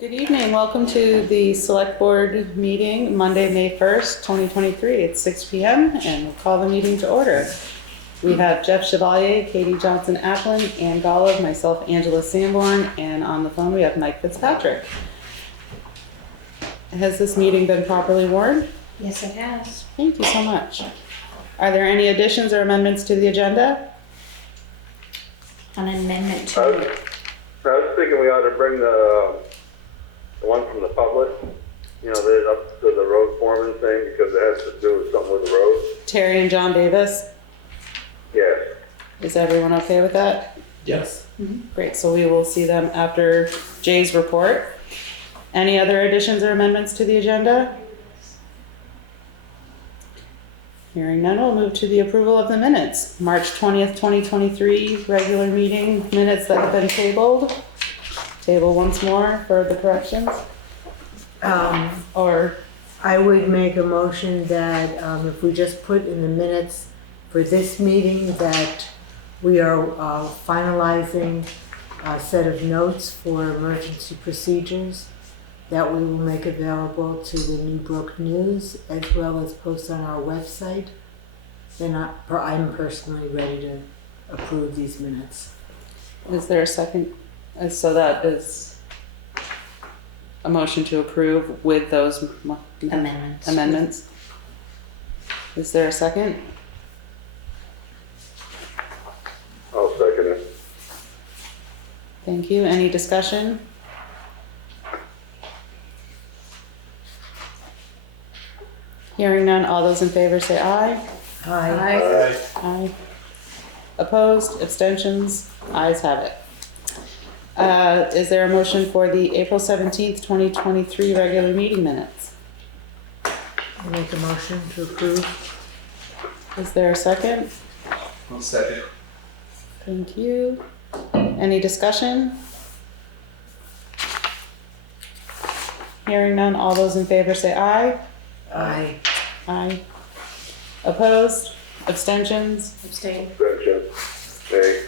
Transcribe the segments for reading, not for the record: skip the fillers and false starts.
Good evening. Welcome to the Select Board meeting, Monday, May 1st, 2023. It's 6 p.m. and we'll call the meeting to order. We have Jeff Chevalier, Katie Johnson-Aplin, Ann Golob, myself, Angela Sanborn, and on the phone we have Mike Fitzpatrick. Has this meeting been properly warned? Yes, it has. Thank you so much. Are there any additions or amendments to the agenda? An amendment to I was thinking we ought to bring the one from the public, you know, up to the road foreman thing, because it has to do with something with the road. Terry and John Davis. Yes. Is everyone okay with that? Yes. Great, so we will see them after Jay's report. Any other additions or amendments to the agenda? Hearing none, we'll move to the approval of the minutes. March 20th, 2023, regular meeting minutes that have been tabled. Table once more for the corrections. Or I would make a motion that if we just put in the minutes for this meeting that we are finalizing a set of notes for emergency procedures that we will make available to the Newbrook News as well as post on our website. Then I'm personally ready to approve these minutes. is there a second? So that is a motion to approve with those amendments. Is there a second? I'll second it. Thank you. Any discussion? Hearing none, all those in favor say aye. Aye. Aye. Opposed, abstentions, ayes have it. Is there a motion for the April 17th, 2023 regular meeting minutes? I make a motion to approve. Is there a second? I'll second. Thank you. Any discussion? Hearing none, all those in favor say aye. Aye. Aye. Opposed, abstentions, abstain. Abstention. Nay.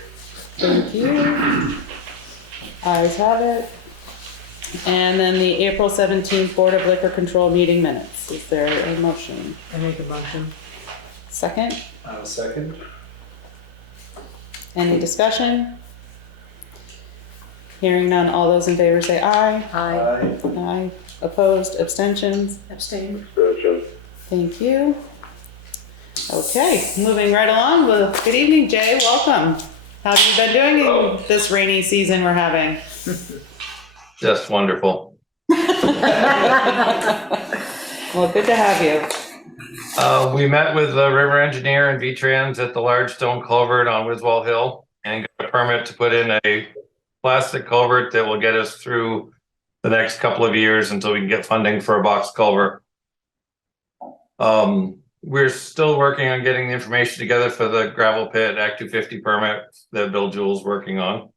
thank you. Ayes have it. And then the April 17th Board of Liquor Control meeting minutes. Is there a motion? I make a motion. Second? I'll second. Any discussion? Hearing none, all those in favor say aye. Aye. Aye. Opposed, abstentions, Abstain. Abstention. thank you. Okay, moving right along. Well, good evening, Jay. Welcome. How have you been doing in this rainy season we're having? Just wonderful. Well, good to have you. We met with the river engineer and V-Trans at the large stone culvert on Wiswall Hill and got a permit to put in a plastic culvert that will get us through the next couple of years until we can get funding for a box culvert. We're still working on getting the information together for the gravel pit Act 250 permit that Bill Jewell's working on.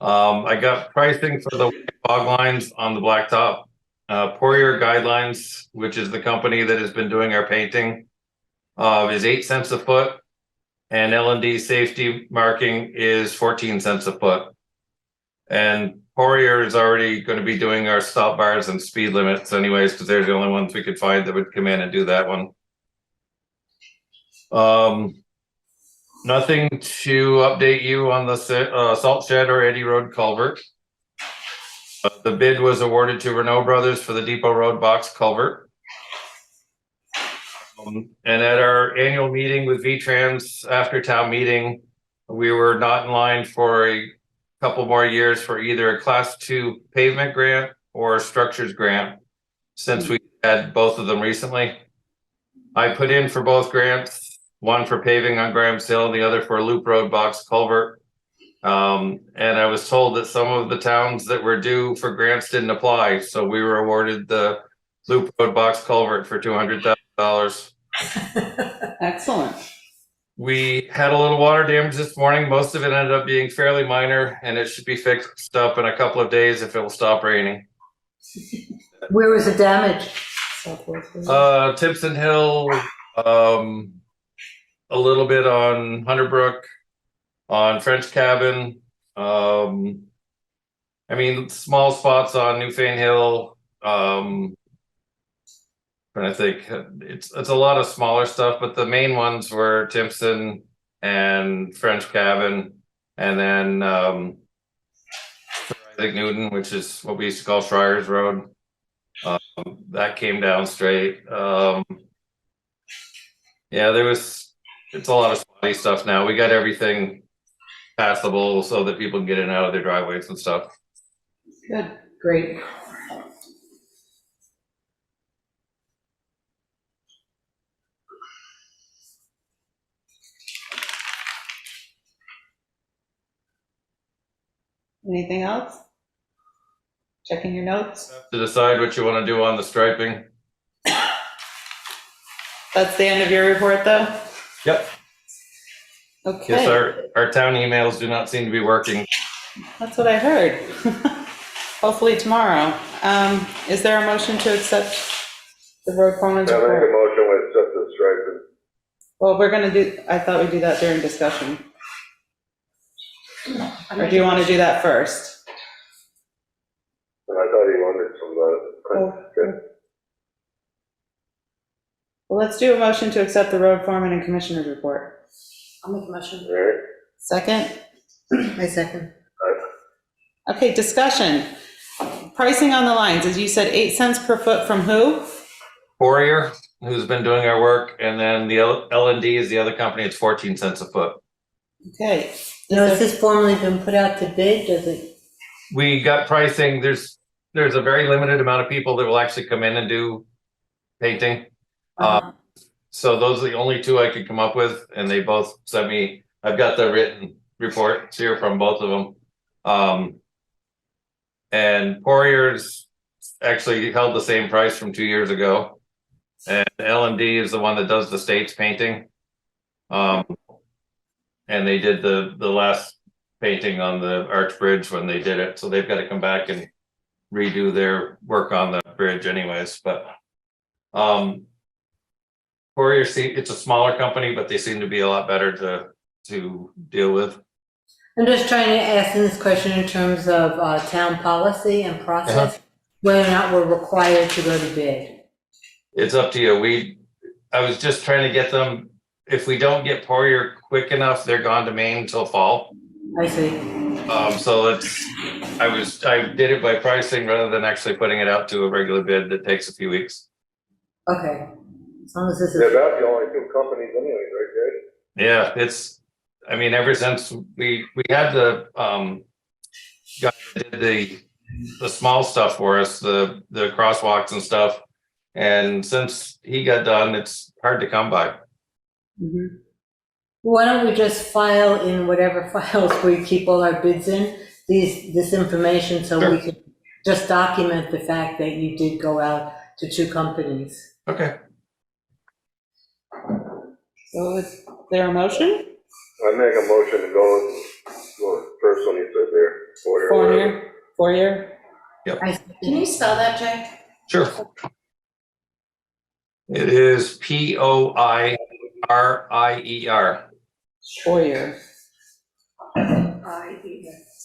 I got pricing for the fog lines on the blacktop. Poirier Guidelines, which is the company that has been doing our painting, is 8 cents a foot, and L&D safety marking is 14 cents a foot. And Poirier is already going to be doing our stop bars and speed limits anyways, because they're the only ones we could find that would come in and do that one. Nothing to update you on the salt shed or Eddy Road culvert. The bid was awarded to Renault Brothers for the Depot Road box culvert. And at our annual meeting with V-Trans after town meeting, we were not in line for a couple more years for either a class 2 pavement grant or a structures grant, since we had both of them recently. I put in for both grants, one for paving on Graham's Hill, the other for a loop road box culvert. And I was told that some of the towns that were due for grants didn't apply, so we were awarded the loop road box culvert for $200,000. Excellent. We had a little water damage this morning. Most of it ended up being fairly minor, and it should be fixed up in a couple of days if it will stop raining. Where was the damage? Timpson Hill, a little bit on Hunterbrook, on French Cabin, I mean, small spots on Newfane Hill, trying to think, it's a lot of smaller stuff, but the main ones were Timpson and French Cabin, and then I think Newton, which is what we used to call Schreier's Road. That came down straight. Yeah, it's a lot of spotty stuff now. We got everything passable so that people can get in and out of their driveways and stuff. Good. Great. Anything else? Checking your notes? To decide what you want to do on the striping. That's the end of your report, though? Yep. Okay. Yes, our town emails do not seem to be working. That's what I heard. Hopefully tomorrow. Is there a motion to accept the road foreman's I make a report? motion with accept the striping. Well, we're gonna do, I thought we'd do that during discussion. Or do you want to do that first? And I thought he wanted some, okay. Well, let's do a motion to accept the road foreman and commissioner's report. I'll make a motion. All right. Second? I second. Okay, discussion. Pricing on the lines, as you said, 8 cents per foot from who? Poirier, who's been doing our work, and then the L&D is the other company. It's 14 cents a foot. Okay. Now, has this formally been put out to bid? Does it? We got pricing. There's a very limited amount of people that will actually come in and do painting. So those are the only two I could come up with, and they both sent me, I've got the written reports here from both of them. And Poirier's actually held the same price from 2 years ago. And L&D is the one that does the state's painting. And they did the last painting on the arch bridge when they did it. So they've got to come back and redo their work on the bridge anyways, but Poirier, it's a smaller company, but they seem to be a lot better to deal with. I'm just trying to ask this question in terms of town policy and process, whether or not we're required to go to bid. It's up to you. I was just trying to get them, if we don't get Poirier quick enough, they're gone to Maine until fall. I see. So I did it by pricing rather than actually putting it out to a regular bid that takes a few weeks. Okay. As long as this They're is. about the only two companies anyways, right, Jay? Yeah, ever since we had the guy that did the small stuff for us, the crosswalks and stuff, and since he got done, it's hard to come by. Mm-hmm. Why don't we just file in whatever files we keep all our bids in, this information, so we can just document the fact that you did go out to two companies. Okay. So is there a motion? I make a motion to go with the first one you said there. Fourier? Can you spell that, Jay? Sure. It is Poirier. Fourier.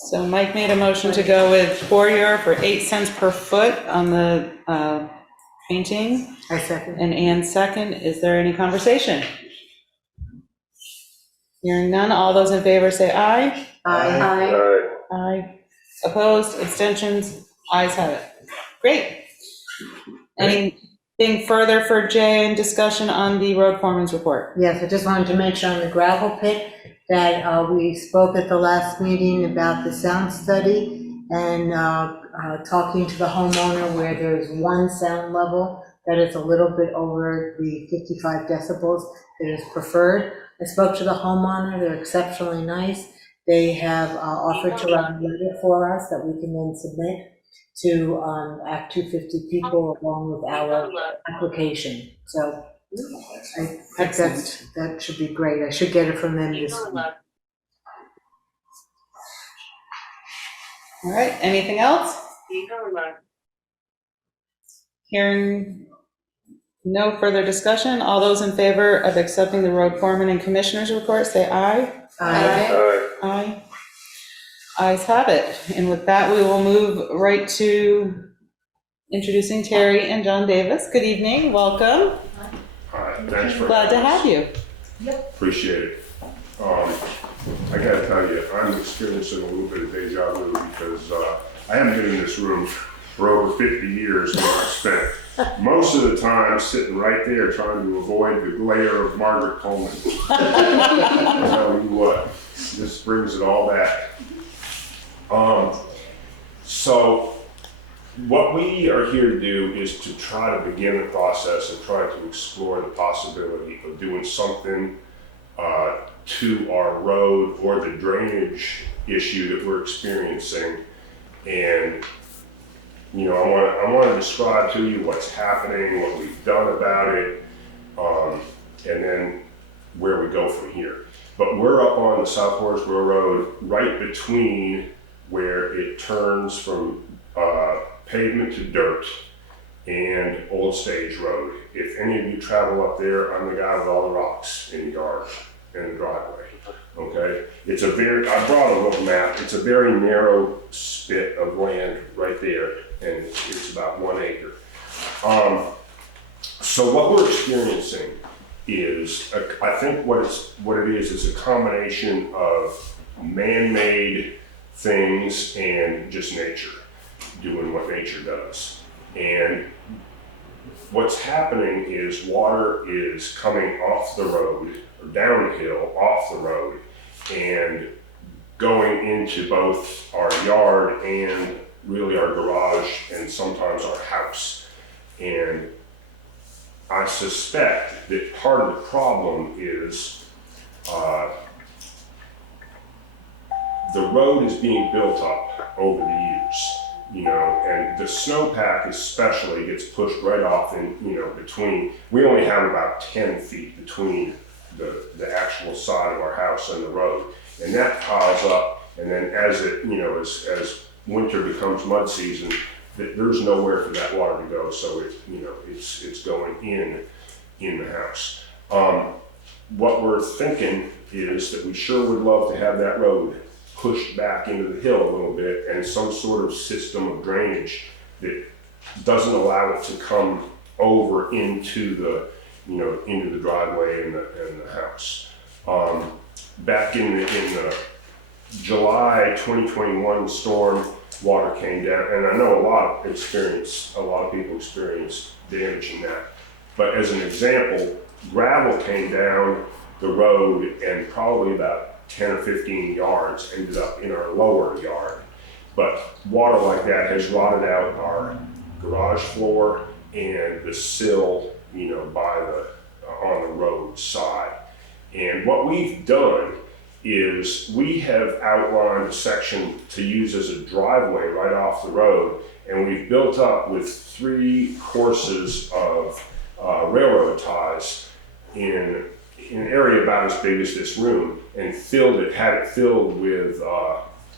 So Mike made a motion to go with Fourier for 8 cents per foot on the painting. I second. And Ann second. Is there any conversation? Hearing none, all those in favor say aye. Aye. All right. Aye. Opposed, abstentions, ayes have it. Great. Anything further for Jay in discussion on the road foreman's report? Yes, I just wanted to mention on the gravel pit that we spoke at the last meeting about the sound study and talking to the homeowner where there's one sound level that is a little bit over the 55 decibels that is preferred. I spoke to the homeowner, they're exceptionally nice. They have offered to run a letter for us that we can then submit to Act 250 people along with our application. So I think that should be great. I should get it from them this week. All right, anything else? Hearing no further discussion, all those in favor of accepting the road foreman and commissioner's report, say aye. Aye. All right. Aye. Ayes have it. And with that, we will move right to introducing Terry and John Davis. Good evening, welcome. All right, thanks for Glad to having have us. you. Appreciate it. I gotta tell you, I'm experiencing a little bit of deja vu because I haven't been in this room for over 50 years, and I've spent most of the time sitting right there trying to avoid the glare of Margaret Coleman. I'll tell you what, this brings it all back. So what we are here to do is to try to begin the process of trying to explore the possibility of doing something to our road or the drainage issue that we're experiencing. And you know, I want to describe to you what's happening, what we've done about it, and then where we go from here. But we're up on the South Wardsboro Road, right between where it turns from pavement to dirt and Old Stage Road. If any of you travel up there, I'm the guy with all the rocks in the yard and the driveway. Okay, it's a very, I brought a little map. It's a very narrow spit of land right there, and it's about 1 acre. So what we're experiencing is, I think what it is a combination of man-made things and just nature doing what nature does. And what's happening is water is coming off the road, or downhill off the road, and going into both our yard and really our garage and sometimes our house. And I suspect that part of the problem is the road is being built up over the years, you know, and the snowpack especially gets pushed right off in, you know, between, we only have about 10 feet between the actual side of our house and the road. And that piles up, and then as it, you know, as winter becomes mud season, there's nowhere for that water to go, so it, you know, it's going in the house. What we're thinking is that we sure would love to have that road pushed back into the hill a little bit, and some sort of system of drainage that doesn't allow it to come over into the, you know, into the driveway and the house. Back in the July 2021 storm, water came down, and I know a lot of people experienced damage in that. But as an example, gravel came down the road and probably about 10 or 15 yards ended up in our lower yard. But water like that has rotted out our garage floor and the sill, you know, on the road side. And what we've done is we have outlined a section to use as a driveway right off the road, and we've built up with 3 courses of railroad ties in an area about as big as this room, and had it filled with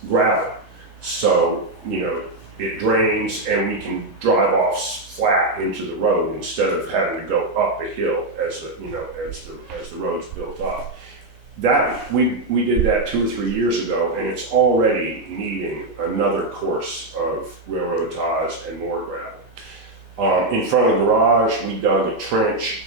gravel. So, you know, it drains and we can drive off flat into the road instead of having to go up a hill as the road's built up. That we did that 2 or 3 years ago, and it's already needing another course of railroad ties and more gravel. In front of the garage, we dug a trench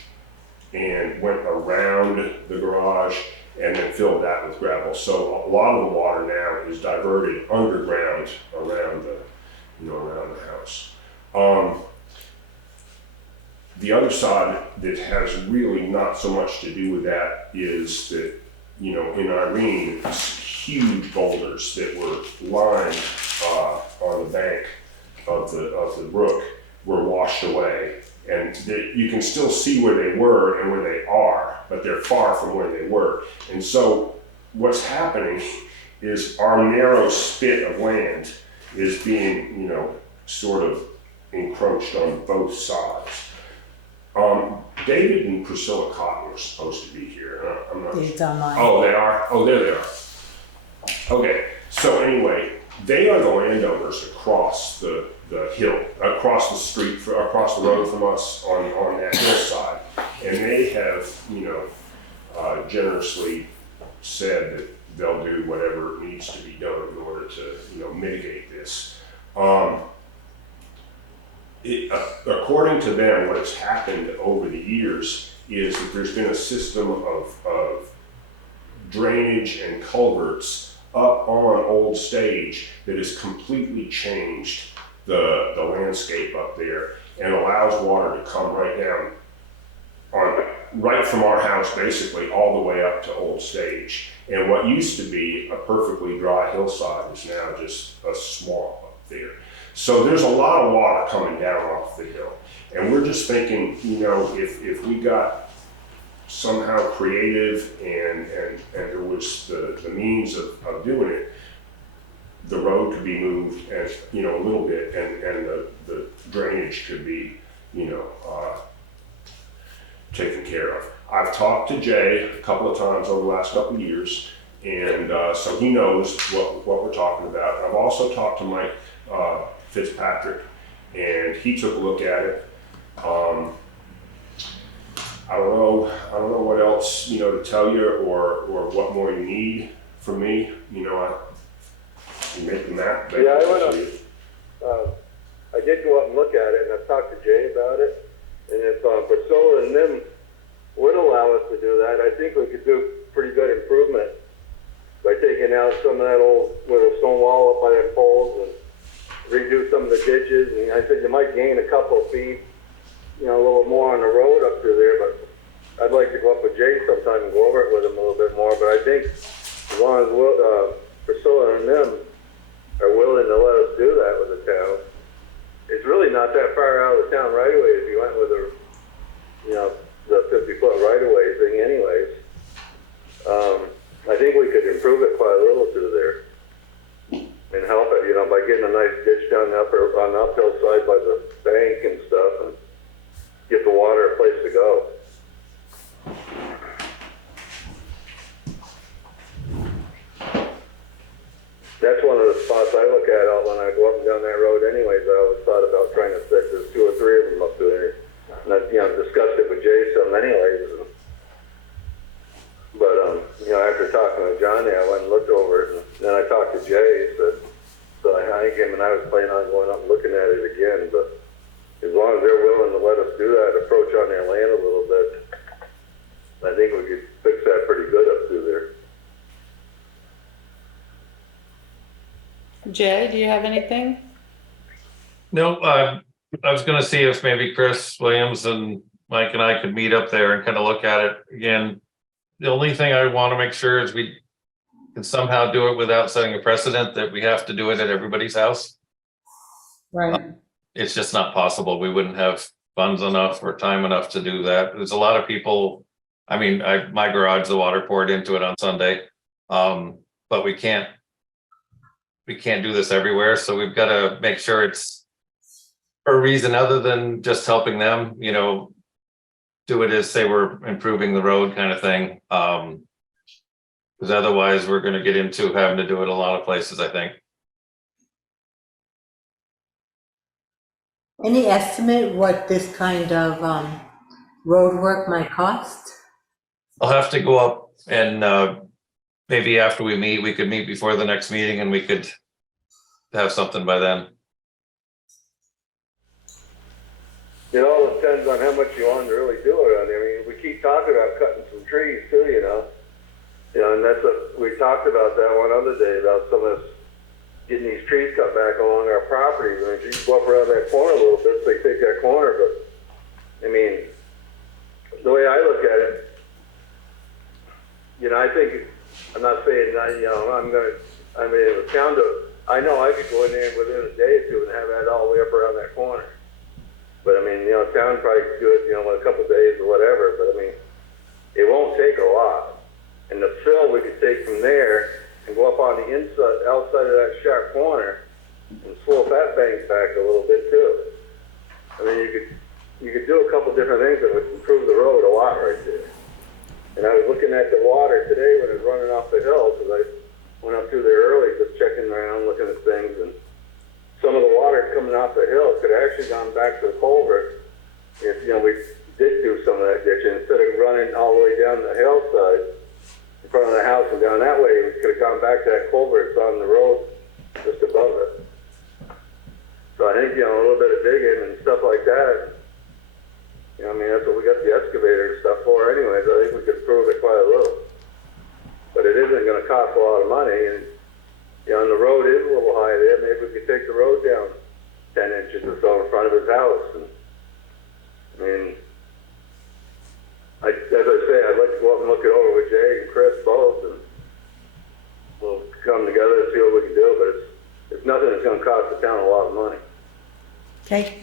and went around the garage and then filled that with gravel. So a lot of the water now is diverted underground around the house. The other side that has really not so much to do with that is that, you know, in Irene, huge boulders that were lined on the bank of the brook were washed away. And you can still see where they were and where they are, but they're far from where they were. And so what's happening is our narrow spit of land is being, you know, sort of encroached on both sides. David and Priscilla Cotton were supposed to be here. I'm not It's online. Oh, they are? Oh, there they are. Okay, so anyway, they are the landowners across the hill, across the street, across the road from us on that hillside. And they have, you know, generously said that they'll do whatever needs to be done in order to, mitigate this. According to them, what has happened over the years is that there's been a system of drainage and culverts up on Old Stage that has completely changed the landscape up there and allows water to come right down right from our house basically all the way up to Old Stage. And what used to be a perfectly dry hillside is now just a swamp up there. So there's a lot of water coming down off the hill. And we're just thinking, if we got somehow creative and there was the means of doing it, the road could be moved and, a little bit and the drainage could be, taken care of. I've talked to Jay a couple of times over the last couple of years, and so he knows what we're talking about. I've also talked to Mike Fitzpatrick, and he took a look at it. I don't know what else to tell you or what more you need from me. You make the map. Yeah, I did go up and look at it, and I've talked to Jay about it. And if Priscilla and them would allow us to do that, I think we could do pretty good improvement by taking out some of that old little stone wall up by them poles and redo some of the ditches. And I said you might gain a couple of feet, a little more on the road up through there, but I'd like to go up with Jay sometime and go over it with him a little bit more. But I think as long as Priscilla and them are willing to let us do that with the town, it's really not that far out of the town right away if you went with the 50-foot right-of-way thing anyways. I think we could improve it quite a little through there and help it, by getting a nice ditch down on the uphill side by the bank and stuff and give the water a place to go. That's one of the spots I look at out when I go up and down that road anyways. I always thought about trying to set there's 2 or 3 of them up there. And I, discussed it with Jay some anyways. But, after talking with Johnny, I went and looked over it. And then I talked to Jay, so I think him and I was planning on going up and looking at it again. But as long as they're willing to let us do that approach on their land a little bit, I think we could fix that pretty good up through there. Jay, do you have anything? No, I was gonna see if maybe Chris Williams and Mike and I could meet up there and kind of look at it again. The only thing I want to make sure is we can somehow do it without setting a precedent that we have to do it at everybody's house. Right. It's just not possible. We wouldn't have funds enough or time enough to do that. There's a lot of people. I mean, my garage, the water poured into it on Sunday, but we can't do this everywhere. So we've got to make sure it's for a reason other than just helping them, do it as say we're improving the road kind of thing. Because otherwise we're going to get into having to do it a lot of places, I think. Any estimate what this kind of road work might cost? I'll have to go up and maybe after we meet, we could meet before the next meeting and we could have something by then. It all depends on how much you want to really do it. I mean, we keep talking about cutting some trees too, and that's what we talked about that one other day about some of us getting these trees cut back along our properties. I mean, you can go up around that corner a little bit, so you take that corner, but I mean, the way I look at it, I think, I'm not saying, I mean, if the town I know I could go in there within a day or two and have that all the way up around that corner. But I mean, town probably could do it, in a couple of days or whatever, but I mean, it won't take a lot. And the fill we could take from there and go up on the outside of that sharp corner and slope that bank back a little bit too. I mean, you could do a couple different things that would improve the road a lot right there. And I was looking at the water today when it was running off the hill, because I went up through there early just checking around, looking at things, and some of the water coming off the hill could have actually gone back to the culvert if, we did do some of that ditching. Instead of running all the way down the hillside in front of the house and down that way, we could back to that culvert that's on the road just above it. So I think, you know, a little bit of digging and stuff like that. You know, I mean, that's what we got the excavator and stuff for anyways. I think we could improve it quite a little. But it isn't gonna cost a lot of money, and, you know, and the road is a little high there. Maybe we could take the road down 10 inches or so in front of his house. And, I mean, as I say, I'd like to go up and look it over with Jay and Chris both, and we'll come together and see what we can do, but it's nothing that's gonna cost the town a lot of money. Okay,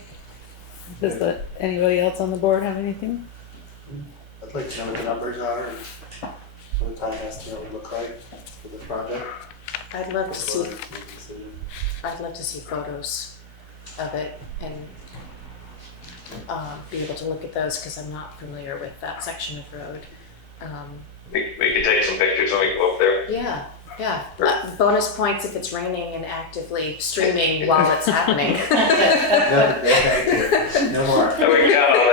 Anybody else on the board have anything? I'd like to know what the numbers are and what the time estimate would look like for the project. I'd love to see, before I make a decision. I'd love to see photos of it and be able to look at those, because I'm not familiar with that section of road. We could take some pictures when we go up there. Yeah. Bonus points if it's raining and actively streaming while it's happening. No, thank you. No more. And we can count on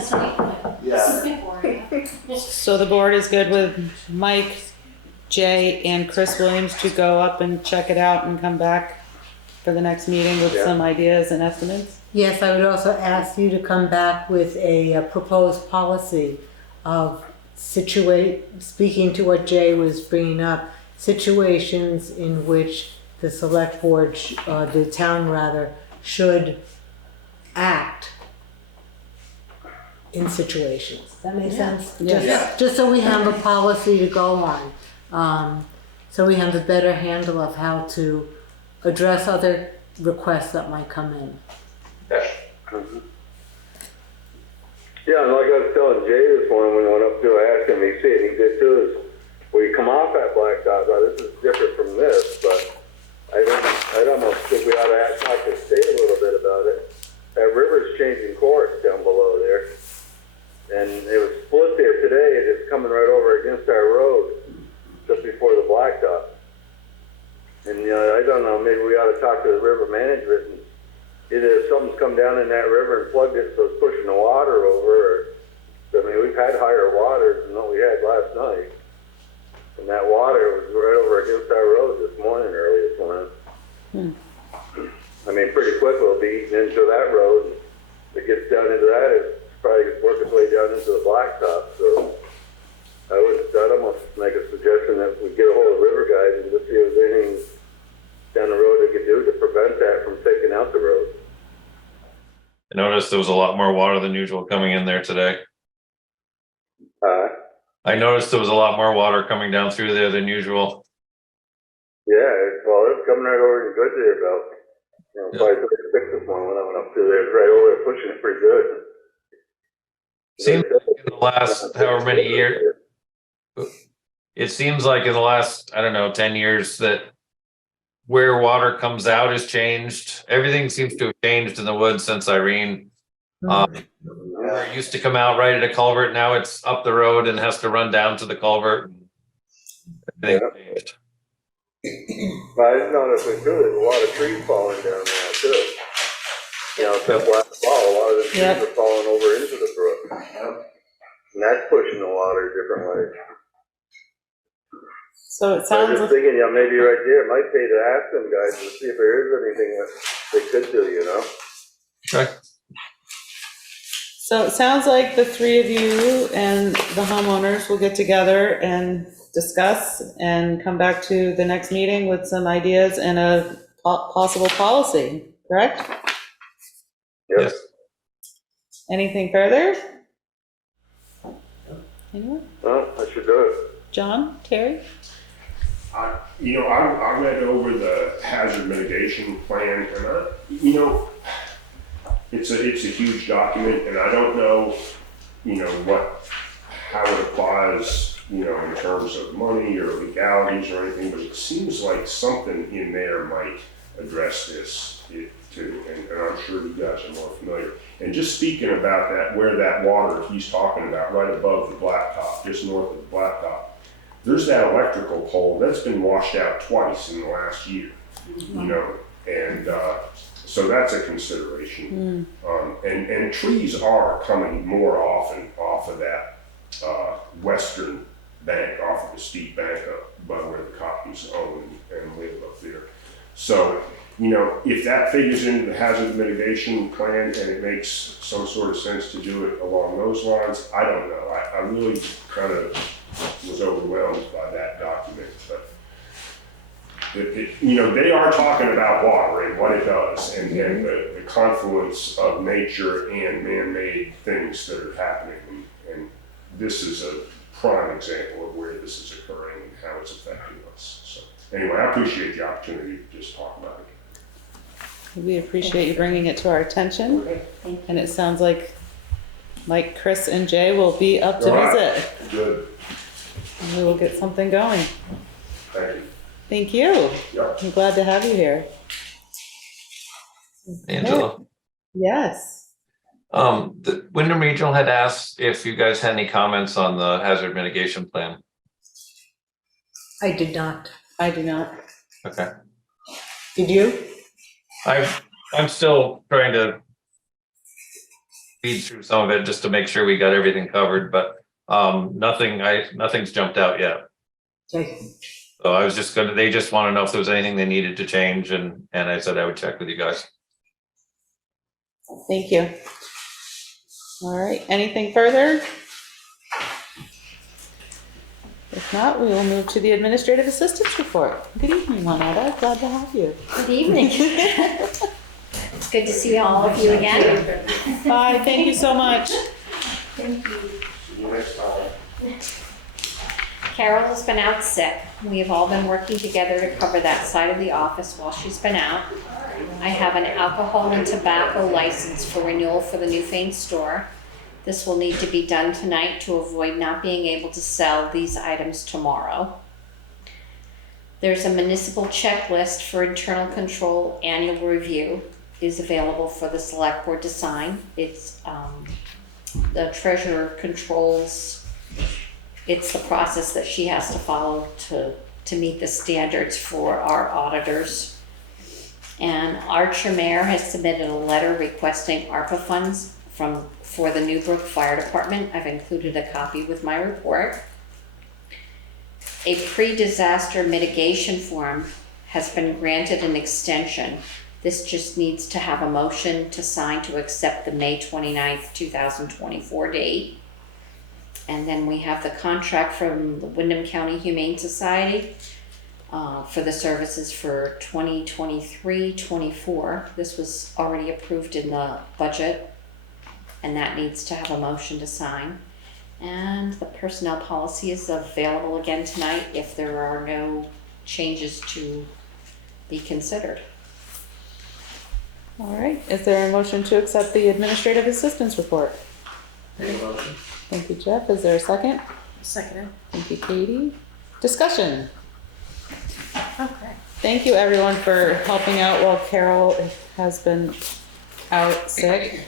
that. Yeah. So the board is good with Mike, Jay, and Chris Williams to go up and check it out and come back for the next meeting with some ideas and estimates? yes, I would also ask you to come back with a proposed policy of speaking to what Jay was bringing up, situations in which the select board, the town rather, should act in situations. Does that make sense? Yeah. Just so we have a policy to go on. So we have a better handle of how to address other requests that might come in. Yeah, and like I was telling Jay this morning when we went up to, I asked him, he said, he did too, is when you come off that blacktop, now this is different from this, but I'd almost think we ought to talk to the state a little bit about it. That river's changing course down below there, and it was split there today, and it's coming right over against our road, just before the blacktop. And, you know, I don't know, maybe we ought to talk to the river management and either something's come down in that river and plugged it so it's pushing the water over, or, I mean, we've had higher waters than what we had last night. And that water was right over against our road this morning, early this morning. I mean, pretty quick we'll be eating into that road. If it gets down into that, it's probably gonna work its way down into the blacktop, so I'd almost make a suggestion that we get a hold of river guys and just see if there's anything down the road they could do to prevent that from taking out the road. I noticed there was a lot more water than usual coming in there today. I noticed there was a lot more water coming down through there than usual. Yeah, well, it's coming right over in good there about, you know, 5:36 this morning when I went up through there. It's right over there pushing it pretty good. Seems like in the last however many years, it seems like in the last, I don't know, 10 years that where water comes out has changed. Everything seems to have changed in the woods since Irene. Where it used to come out right at a culvert, now it's up the road and has to run down to the culvert. Everything changed. But I just noticed too, there's a lot of trees falling down there too. You know, except last fall, a lot of the trees are falling over into the brook. And that's pushing the water a different way. So it I sounds was just thinking, you know, maybe right there, it might pay to ask them guys to see if there is anything that they could do, you know? Okay. So it sounds like the three of you and the homeowners will get together and discuss and come back to the next meeting with some ideas and a possible policy, correct? Yes. Anything further? Anyone? Well, I should do it. John, Terry? You know, I read over the hazard mitigation plan, and it's a huge document, and I don't know, how it applies, in terms of money or legalities or anything, but it seems like something in there might address this too, and I'm sure you guys are more familiar. And just speaking about that, where that water he's talking about, right above the blacktop, just north of the blacktop, there's that electrical pole that's been washed out twice in the last year, and so that's a consideration. And trees are coming more often off of that western bank off of the steep bank up by where the copies own and live up there. So, if that figures into the hazard mitigation plan and it makes some sort of sense to do it along those lines, I don't know. I really kind of was overwhelmed by that document. But they are talking about water and what it does and the confluence of nature and man-made things that are happening. And this is a prime example of where this is occurring and how it's affecting us. So anyway, I appreciate the opportunity to just talk about it. We appreciate you bringing it to our attention, and it sounds like Chris and Jay will be up to visit. Good. And we will get something going. Thank you. Thank you. Yep. I'm glad to have you here. Angela. Yes. The Windham Regional had asked if you guys had any comments on the hazard mitigation plan. I did not. I do not. Okay. Did you? I'm still trying to feed through some of it just to make sure we got everything covered, but nothing's jumped out yet. Okay. So I was just they just want to know if there was anything they needed to change, and I said I would check with you guys. Thank you. All right, anything further? If not, we will move to the administrative assistance report. Good evening, Juanetta. Glad to have you. Good evening. It's good to see all of you again. Bye, thank you so much. Thank you. See you next time. Carol has been out sick. We have all been working together to cover that side of the office while she's been out. I have an alcohol and tobacco license for renewal for the Newfane store. This will need to be done tonight to avoid not being able to sell these items tomorrow. There's a municipal checklist for internal control annual review is available for the select board to sign. It's the treasurer controls. It's the process that she has to follow to meet the standards for our auditors. And our chair has submitted a letter requesting ARPA funds for the Newbrook Fire Department. I've included a copy with my report. A pre-disaster mitigation form has been granted an extension. This just needs to have a motion to sign to accept the May 29th, 2024 date. And then we have the contract from the Windham County Humane Society for the services for 2023-24. This was already approved in the budget, and that needs to have a motion to sign. And the personnel policy is available again tonight if there are no changes to be considered. All right, is there a motion to accept the administrative assistance report? Any motion? Thank you, Jeff. Is there a second? Second. Thank you, Katie. Discussion. Okay. Thank you, everyone, for helping out while Carol has been out sick.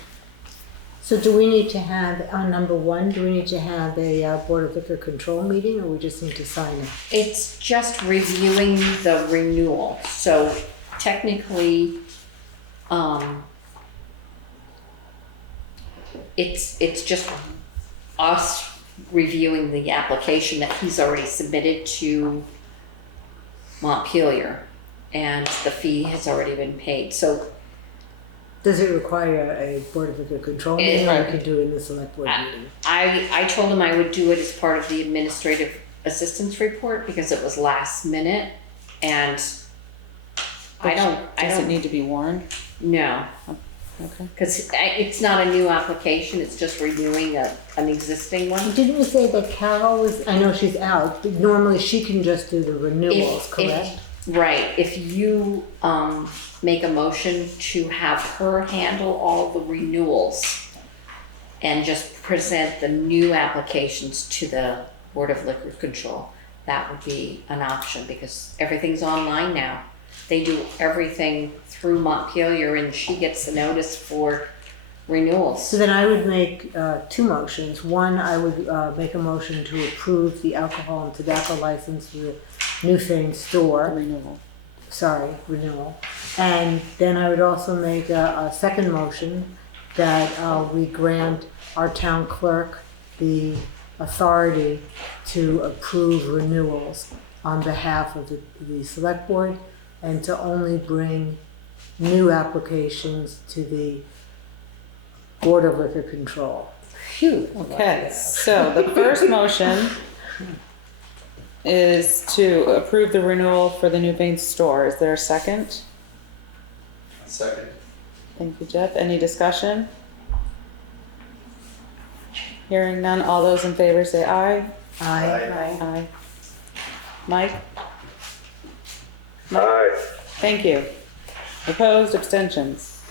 So do we need to have, on number one, do we need to have a Board of Liquor Control meeting, or we just need to sign it? It's just reviewing the renewal. So technically, it's just us reviewing the application that he's already submitted to Montpelier, and the fee has already been paid. So Does it require a Board of Liquor Control meeting, or we can do it in the select board meeting? I told him I would do it as part of the administrative assistance report because it was last minute, and Does it need to be warned? no, Okay. because it's not a new application, it's just renewing an existing one. Didn't we say that Carol was, I know she's out, but normally she can just do the renewals, correct? Right, if you make a motion to have her handle all the renewals and just present the new applications to the Board of Liquor Control, that would be an option because everything's online now. They do everything through Montpelier and she gets the notice for renewals. So then I would make two motions. One, I would make a motion to approve the alcohol and tobacco license for the Newfane store. Renewal. Renewal. And then I would also make a second motion that we grant our town clerk the authority to approve renewals on behalf of the select board and to only bring new applications to the Board of Liquor Control. Phew. Okay, so the first motion is to approve the renewal for the Newfane store. Is there a second? Second. Thank you, Jeff. Any discussion? Hearing none, all those in favor say aye. Aye. Aye. Mike? Aye. Thank you. Opposed, abstentions?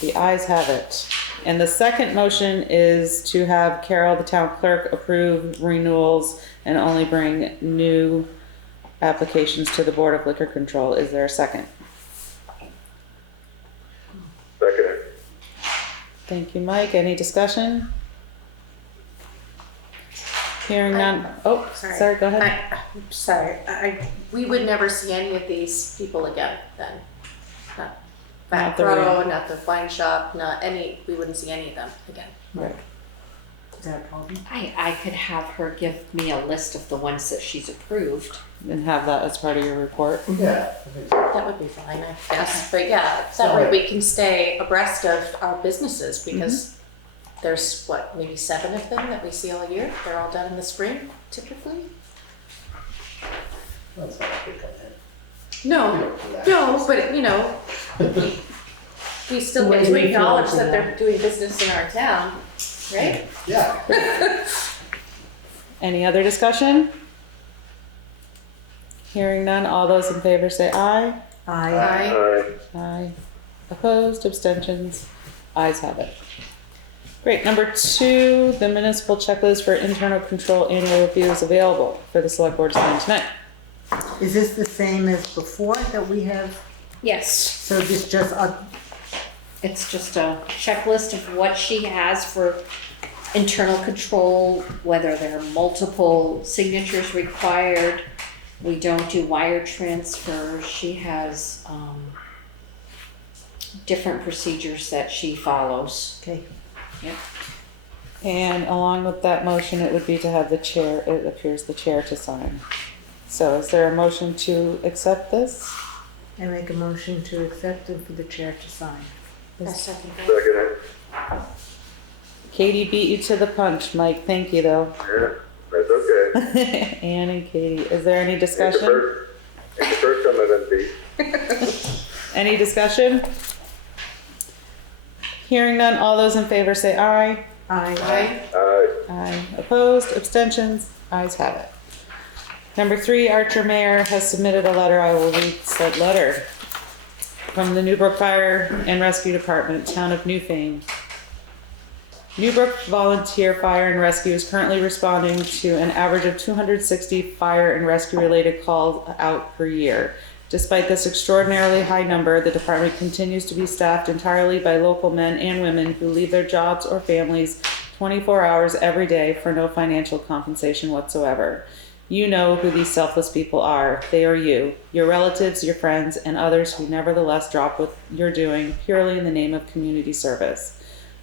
The ayes have it. And the second motion is to have Carol, the town clerk, approve renewals and only bring new applications to the Board of Liquor Control. Is there a second? Second. Thank you, Mike. Any discussion? Hearing none. Oh, sorry, go ahead. I'm sorry, we would never see any of these people again then. Not Not the Brattleboro, not the wine shop, we wouldn't see any of them again. Right. Is that a problem? I could have her give me a list of the ones that she's approved. And have that as part of your report. Yeah, I think so. That would be fine, I guess, but yeah, that way we can stay abreast of our businesses, because there's maybe 7 of them that we see all year. They're all done in the spring typically. That's not a big company. No, but we still get to acknowledge that they're doing business in our town, right? Yeah. Any other discussion? Hearing none, all those in favor say aye. Aye. Aye. Aye. Opposed, abstentions, ayes have it. Great. Number 2, the municipal checklist for internal control annual review is available for the select board to sign tonight. Is this the same as before that we have? Yes. So this just, It's just a checklist of what she has for internal control, whether there are multiple signatures required. We don't do wire transfers. She has different procedures that she follows. okay. Yep. And along with that motion, it would be to have the chair, it appears the chair to sign. So is there a motion to accept this? I make a motion to accept and for the chair to sign. Second it. Katie beat you to the punch, Mike. Thank you, though. Yeah, that's okay. Ann and Katie. Is there any Ain't the discussion? first time I've been beat. Any discussion? Hearing none, all those in favor say aye. Aye. Aye. Aye. Opposed, abstentions, ayes have it. Number 3, Archer Mayor has submitted a letter. I will read said letter. From the Newbrook Fire and Rescue Department, Town of Newfane. Newbrook Volunteer Fire and Rescue is currently responding to an average of 260 fire and rescue related calls out per year. Despite this extraordinarily high number, the department continues to be staffed entirely by local men and women who leave their jobs or families 24 hours every day for no financial compensation whatsoever. You know who these selfless people are. They are you, your relatives, your friends, and others who nevertheless drop what you're doing purely in the name of community service.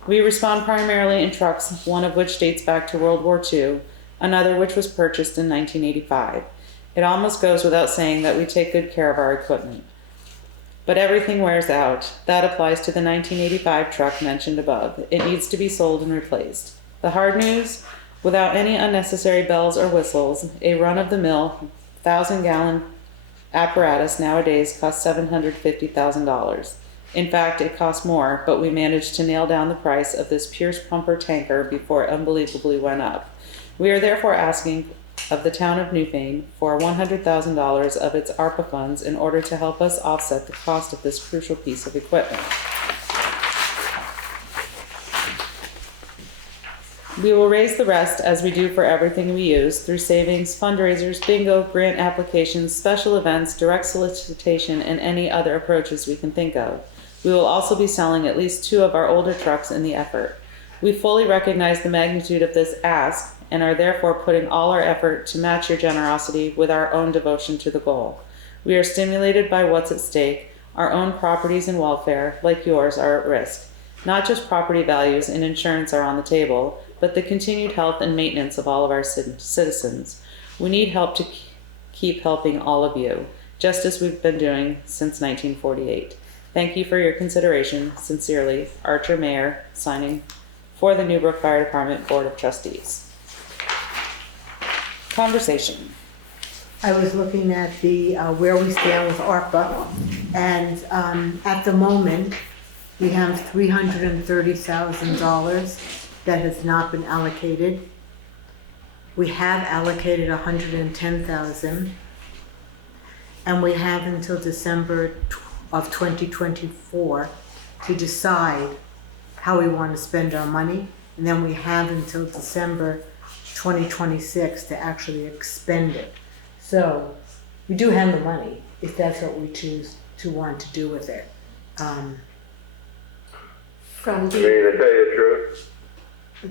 We respond primarily in trucks, one of which dates back to World War II, another which was purchased in 1985. It almost goes without saying that we take good care of our equipment. But everything wears out. That applies to the 1985 truck mentioned above. It needs to be sold and replaced. The hard news? Without any unnecessary bells or whistles, a run-of-the-mill 1,000-gallon apparatus nowadays costs $750,000. In fact, it costs more, but we managed to nail down the price of this Pierce pumper tanker before it unbelievably went up. We are therefore asking of the town of Newfane for $100,000 of its ARPA funds in order to help us offset the cost of this crucial piece of equipment. We will raise the rest, as we do for everything we use, through savings, fundraisers, bingo, grant applications, special events, direct solicitation, and any other approaches we can think of. We will also be selling at least 2 of our older trucks in the effort. We fully recognize the magnitude of this ask and are therefore putting all our effort to match your generosity with our own devotion to the goal. We are stimulated by what's at stake. Our own properties and welfare, like yours, are at risk. Not just property values and insurance are on the table, but the continued health and maintenance of all of our citizens. We need help to keep helping all of you, just as we've been doing since 1948. Thank you for your consideration. Sincerely, Archer Mayor, signing for the Newbrook Fire Department Board of Trustees. Conversation. I was looking at the, where we stand with ARPA, and at the moment, we have $330,000 that has not been allocated. We have allocated $110,000, and we have until December of 2024 to decide how we want to spend our money, and then we have until December 2026 to actually expend it. So we do have the money if that's what we choose to want to do with it. From I mean, the, to tell you the truth,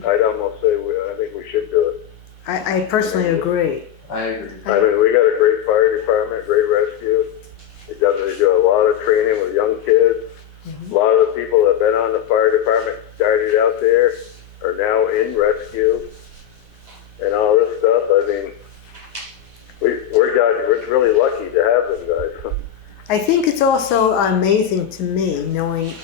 I'd almost say, I think we should do it. I personally agree. I agree. I mean, we got a great fire department, great rescue. They do a lot of training with young kids. A lot of the people that have been on the fire department started out there are now in rescue and all this stuff. I mean, we're really lucky to have them guys. I think it's also amazing to me knowing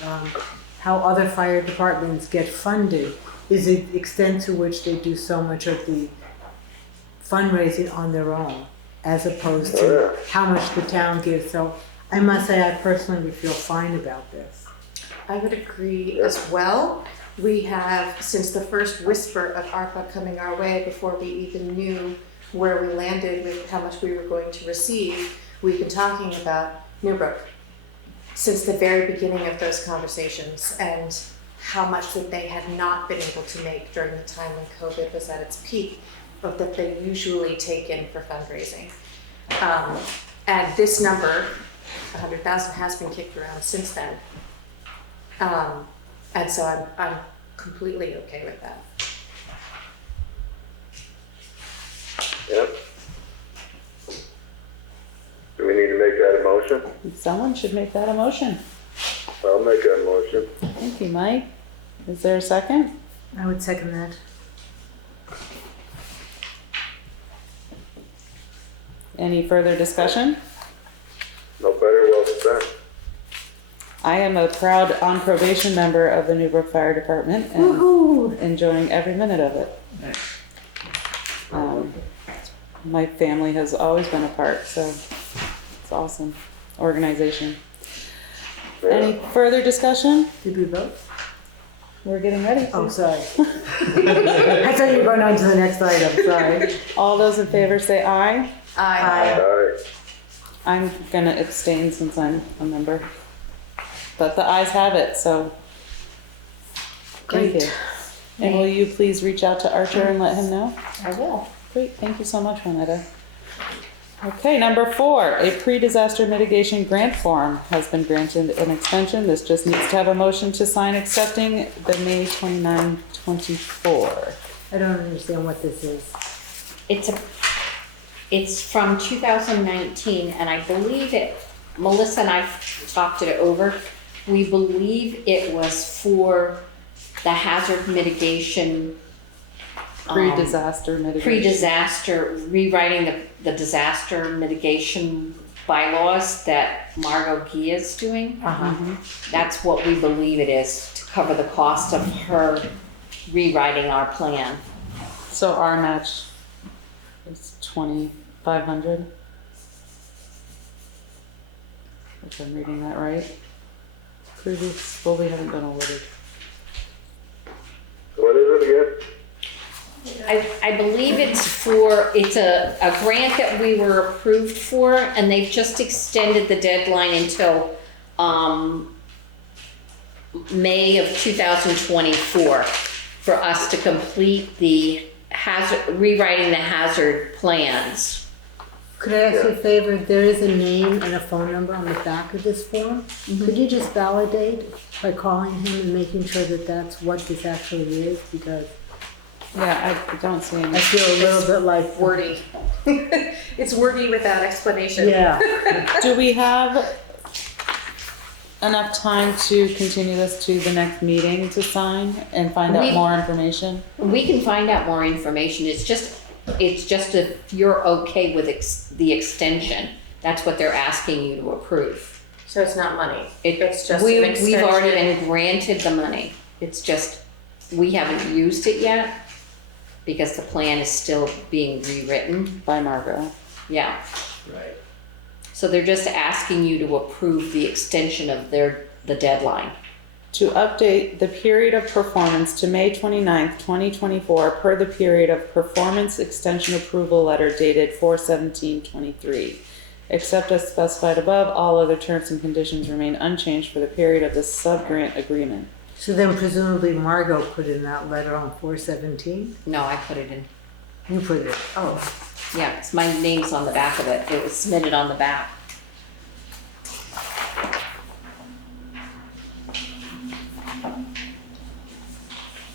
how other fire departments get funded is the extent to which they do so much of the fundraising on their own as opposed to how much the town gives. So I must say I personally would feel fine about this. I would agree as well. We have, since the first whisper of ARPA coming our way, before we even knew where we landed with how much we were going to receive, we've been talking about Newbrook since the very beginning of those conversations, and how much that they had not been able to make during the time when COVID was at its peak, but that they usually take in for fundraising. And this number, 100,000, has been kicked around since then. And so I'm completely okay with that. Yep. Do we need to make that a motion? Someone should make that a motion. I'll make that motion. Thank you, Mike. Is there a second? I would second that. Any further discussion? No better, well spent. I am a proud on probation member of the Newbrook Fire Department and Woohoo! enjoying every minute of it. My family has always been a part, so it's awesome organization. Any further discussion? Did we vote? We're getting ready. Oh, sorry. I thought you were going on to the next item, sorry. All those in favor say aye. Aye. All right. I'm gonna abstain since I'm a member. But the ayes have it, so thank Great. you. And will you please reach out to Archer and let him know? I will. Great, thank you so much, Juanetta. Okay, number 4, a pre-disaster mitigation grant form has been granted an extension. This just needs to have a motion to sign accepting the May 29, 24. I don't understand what this is. It's from 2019, and I believe Melissa and I talked it over. We believe it was for the hazard mitigation. Pre-disaster mitigation. Pre-disaster, rewriting the disaster mitigation bylaws that Margot Gia is doing. That's what we believe it is, to cover the cost of her rewriting our plan. So our match is $2,500. If I'm reading that right. Previous, well, we haven't been awarded. What is it again? I believe it's a grant that we were approved for, and they've just extended the deadline until May of 2024 for us to complete the rewriting the hazard plans. Could I ask you a favor? There is a name and a phone number on the back of this form. Could you just validate by calling him and making sure that that's what this actually is? Because Yeah, I don't see any. I feel a little bit like Wordy. It's wordy without explanation. Yeah. Do we have enough time to continue this to the next meeting to sign and find out We- more information? We can find out more information, it's just if you're okay with the extension, that's what they're asking you to approve. So it's not money. It's It's just an We've already extension. been granted the money, it's just, we haven't used it yet because the plan is still being rewritten, By Margot. yeah. Right. So they're just asking you to approve the extension of the deadline. To update the period of performance to May 29th, 2024, per the period of performance extension approval letter dated 4/17/23. Except as specified above, all other terms and conditions remain unchanged for the period of the sub-grant agreement. So then presumably Margot put in that letter on 4/17? No, I put it in, You put it, oh, yeah, 'cause my name's on the back of it, it was submitted on the back.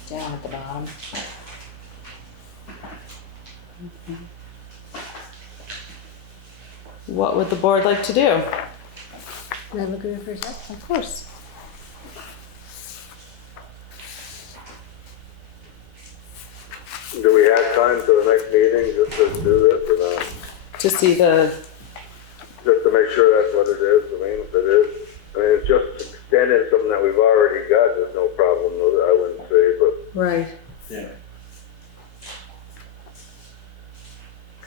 Down at the bottom. What would the board like to do? can I look at it for a sec? Of course. Do we have time for the next meeting just to do this or not? To see the, Just to make sure that's what it is, I mean, if it is. I mean, it's just extending something that we've already got, there's no problem with it, I wouldn't say, but Right. Yeah.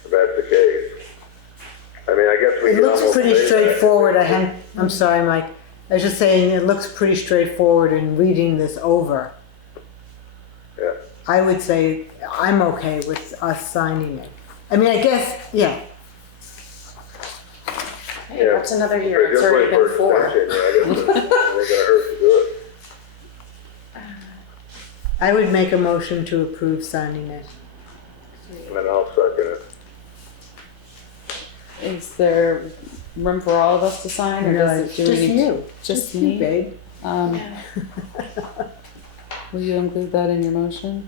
if that's the case. I mean, I guess we It can looks almost pretty say that. straightforward. I'm sorry, Mike. I was just saying, it looks pretty straightforward in reading this over. Yeah. I would say I'm okay with us signing it. I mean, I guess, yeah. Hey, that's another year, But it's just already like for been 4. extension, I guess it ain't gonna hurt to do it. I would make a motion to approve signing it. And then I'll second it. is there room for all of us to sign or No, does it's it, do we just need? you. Just you, me? babe. Will you include that in your motion?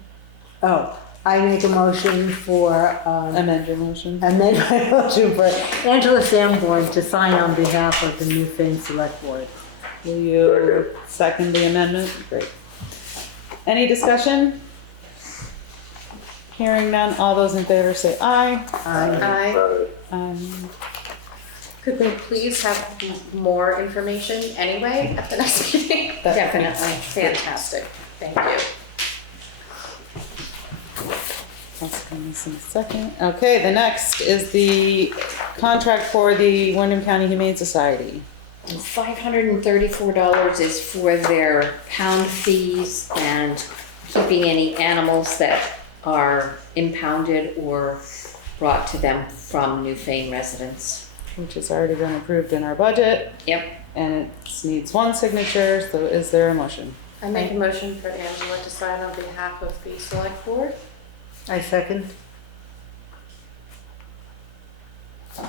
Oh, I make a motion for, Amend your motion? amend my motion for Angela Sanborn to sign on behalf of the Newfane Select Board. Will you second the amendment? Great. Any discussion? Hearing none, all those in favor say aye. Could we please have more information anyway at the next meeting? Definitely. Fantastic, thank you. I'll second this in a second. Okay, the next is the contract for the Windham County Humane Society. $534 is for their pound fees and keeping any animals that are impounded or brought to them from Newfane residents. Which has already been approved in our budget, Yep. and it needs one signature, so is there a motion? I make a motion for Angela to sign on behalf of the select board. I second.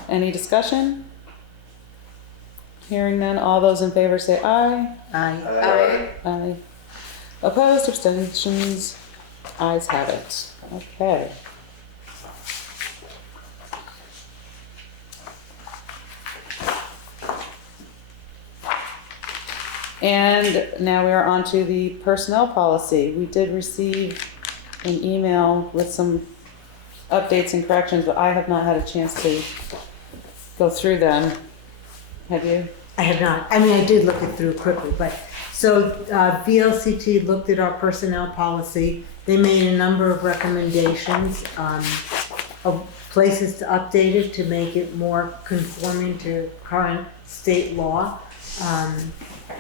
Any discussion? Hearing none, all those in favor say aye. Aye. Aye. Opposed, abstentions, ayes have it. Okay. And now we are on to the personnel policy. We did receive an email with some updates and corrections, but I have not had a chance to go through them. Have you? I have not. I mean, I did look it through quickly, but so VLCT looked at our personnel policy. They made a number of recommendations of places to update it to make it more conforming to current state law.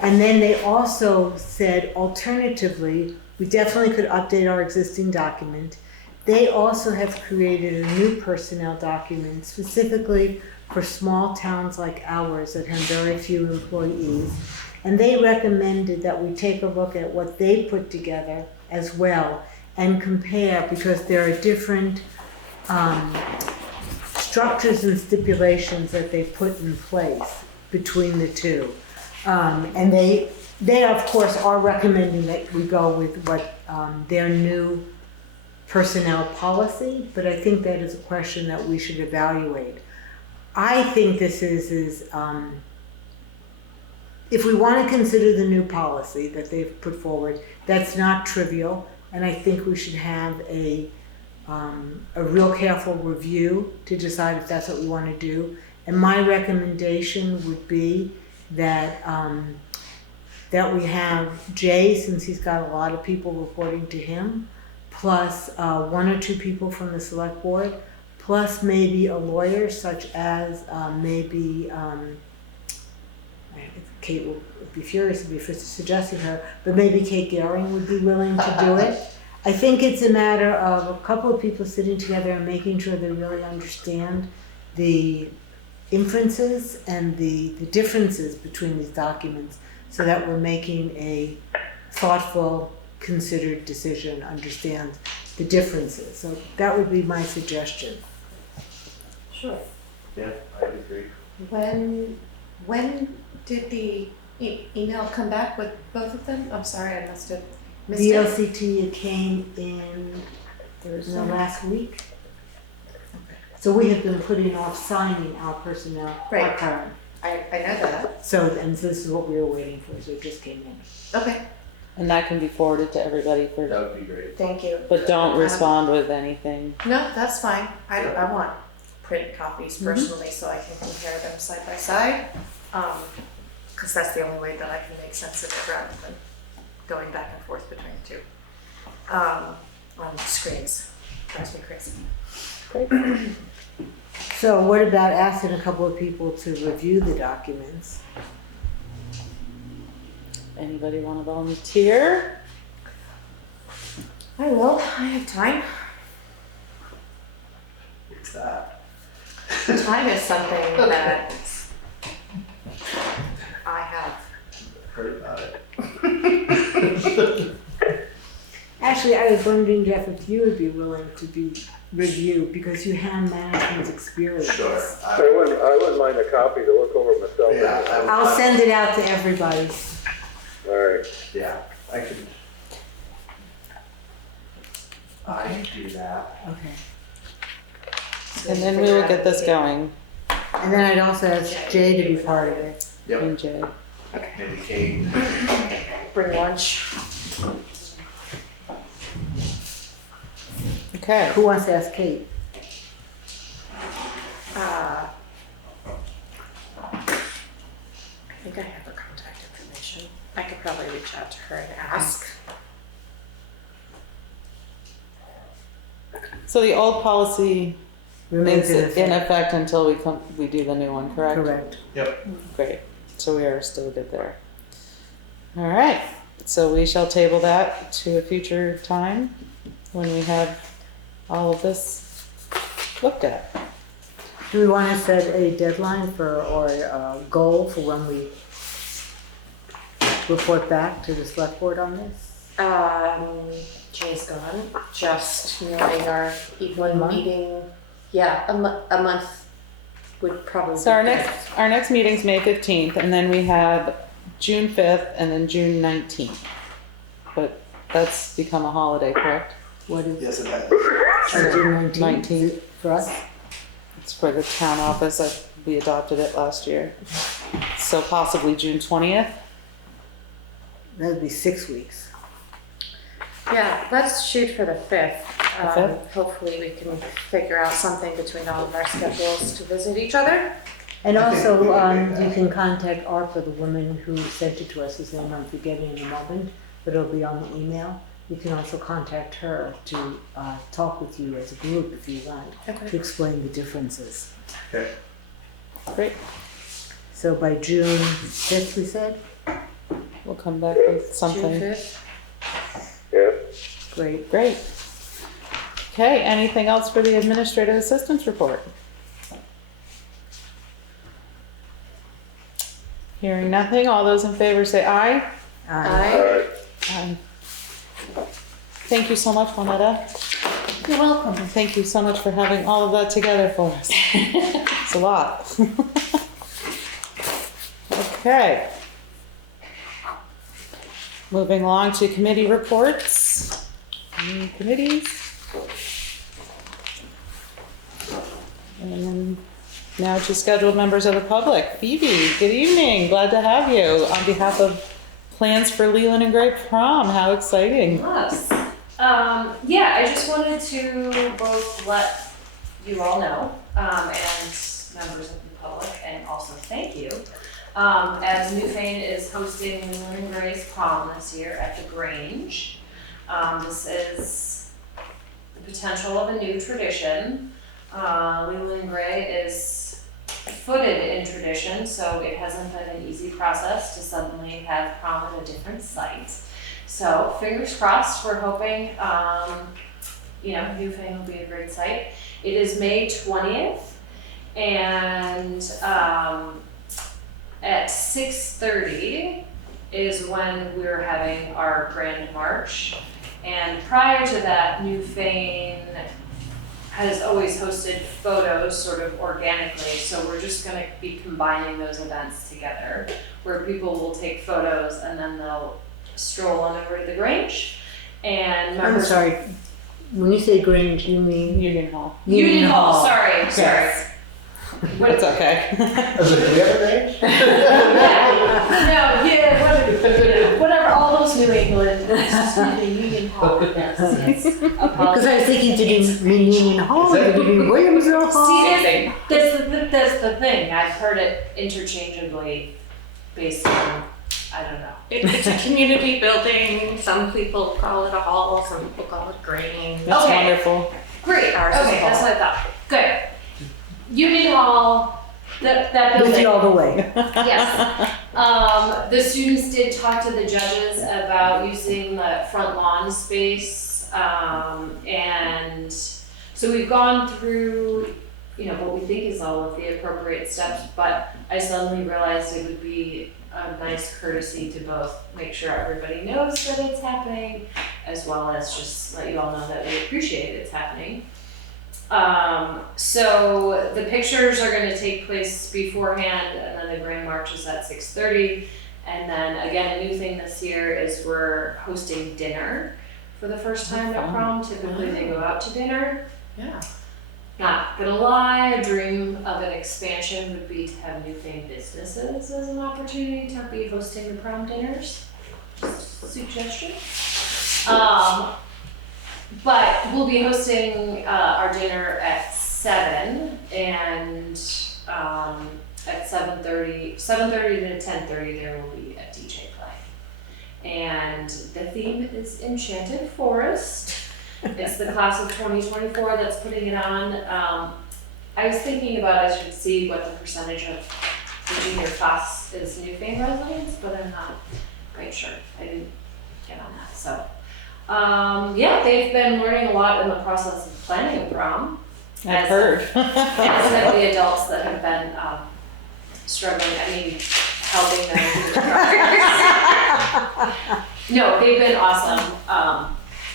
And then they also said, alternatively, we definitely could update our existing document. They also have created a new personnel document specifically for small towns like ours that have very few employees. And they recommended that we take a look at what they put together as well and compare, because there are different structures and stipulations that they put in place between the two. And they of course are recommending that we go with what their new personnel policy, but I think that is a question that we should evaluate. I think this is if we want to consider the new policy that they've put forward, that's not trivial, and I think we should have a real careful review to decide if that's what we want to do. And my recommendation would be that that we have Jay, since he's got a lot of people reporting to him, plus 1 or 2 people from the select board, plus maybe a lawyer such as maybe Kate will be furious to be suggesting her, but maybe Kate Gehring would be willing to do it. I think it's a matter of a couple of people sitting together and making sure they really understand the inferences and the differences between these documents so that we're making a thoughtful, considered decision, understand the differences. So that would be my suggestion. Sure. Yeah, I would agree. When did the email come back with both of them? I'm sorry, I must have missed it. BLCT came in Thursday last week. So we have been putting off signing our personnel, our Right. current. I know that. So, and this is what we were waiting for, so it just came in. Okay, And that can be forwarded to everybody for, That would be great. thank you. but don't respond with anything. No, that's fine. I want print copies personally so I can compare them side by side. Because that's the only way that I can make sense of it rather than going back and forth between the two. On screens. Drives me crazy. Great. So what about asking a couple of people to review the documents? Anybody want to volunteer? I will. I have time. What's that? Time is something that I have. Heard about it. Actually, I was wondering, Jeff, if you would be willing to be reviewed because you have management's experience. Sure. I wouldn't mind a copy to look over myself. Yeah, I'll send it out to everybody. All right. Yeah, I can do that. Okay. And then we will get this going. And then I'd also ask Jay to be part of it. Yep. And Jay. Maybe Kate. Bring lunch. Okay. Who wants to ask Kate? I think I have her contact information. I could probably reach out to her and ask. So the old policy Remains is in in effect. effect until we do the new one, correct? Correct. Great. So we are still good there. All right. So we shall table that to a future time when we have all of this looked at. Do we want to set a deadline for, or a goal for when we report back to the select board on this? Jay's gone. Just knowing our 1 evening month? meeting. Yeah, a month would probably. So be good. our next meeting's May 15th, and then we have June 5th and then June 19th. But that's become a holiday, correct? What is Yes, it has. June 19th 19th. for us? It's for the town office. We adopted it last year. So possibly June 20th. That would be 6 weeks. Yeah, let's shoot for the 5th. The 5th? Hopefully we can figure out something between all of our schedules to visit each other. And also, you can contact ARPA, the woman who sent it to us, whose name I'm forgetting in a moment, but it'll be on the email. You can also contact her to talk with you as a group if you want, to explain the differences. Okay. Great. So by June 5th, we said? We'll come back with June something. 5th. Yeah. Great. Great. Okay, anything else for the administrative assistance report? Hearing nothing, all those in favor say aye. Aye. Aye. Thank you so much, Juanetta. You're welcome. And thank you so much for having all of that together for us. It's a lot. Okay. Moving along to committee reports. Any committees? And Now to scheduled members of the public. Phoebe, good evening. Glad to have you. On behalf of Plans for Leland and Gray Prom, how exciting. Yes. Yeah, I just wanted to both let you all know, and members of the public, and also thank you. As Newfane is hosting Leland and Gray's Prom this year at the Grange. This is the potential of a new tradition. Leland and Gray is footed in tradition, so it hasn't been an easy process to suddenly have prom at a different site. So fingers crossed, we're hoping, Newfane will be a great site. It is May 20th, and at 6:30 is when we're having our grand march. And prior to that, Newfane has always hosted photos sort of organically, so we're just gonna be combining those events together, where people will take photos and then they'll stroll on over to the Grange. And I'm members. sorry, when you say Grange, you mean? Union Hall. Union Hall, sorry. It's okay. I was like, do we have a range? Whatever, all those New England, Union Hall, yes. Because I was thinking, did you mean Union Hall, or did you mean Williamsville Hall? See, that's the thing, I've heard it interchangeably based on, I don't know. It's a community building, some people call it a hall, some people call it Grange. That's Okay. wonderful. Great, Ours is okay, that's Hall. what I thought, good. Union Hall, that building. With you all the way. Yes. The students did talk to the judges about using the front lawn space. And so we've gone through, what we think is all of the appropriate steps, but I suddenly realized it would be a nice courtesy to both make sure everybody knows that it's happening, as well as just let you all know that we appreciate it's happening. So the pictures are going to take place beforehand, and then the grand march is at 6:30. And then again, a new thing this year is we're hosting dinner for the first time at prom. Typically they go out to dinner. Yeah. Not gonna lie, a dream of an expansion would be to have Newfane businesses as an opportunity to be hosting the prom dinners. Just a suggestion. But we'll be hosting our dinner at 7, and at 7:30 to 10:30 there will be a DJ play. And the theme is Enchanted Forest. It's the class of 2024 that's putting it on. I was thinking about I should see what the percentage of the junior class is Newfane residents, but I'm not quite sure. I didn't get on that, so. They've been learning a lot in the process of planning a prom. I've heard. As have the adults that have been struggling, helping them do the project. No, they've been awesome.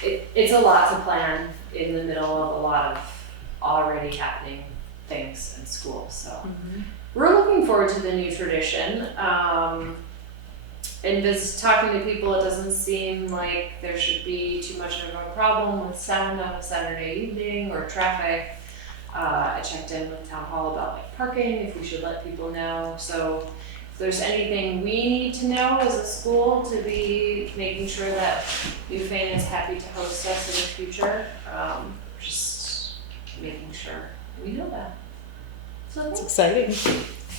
It's a lot to plan in the middle of a lot of already happening things in school, so. We're looking forward to the new tradition. And just talking to people, it doesn't seem like there should be too much of a problem with sound on a Saturday evening or traffic. I checked in with Town Hall about parking, if we should let people know. So if there's anything we need to know as a school to be making sure that Newfane is happy to host us in the future, just making sure we know that. So It's exciting.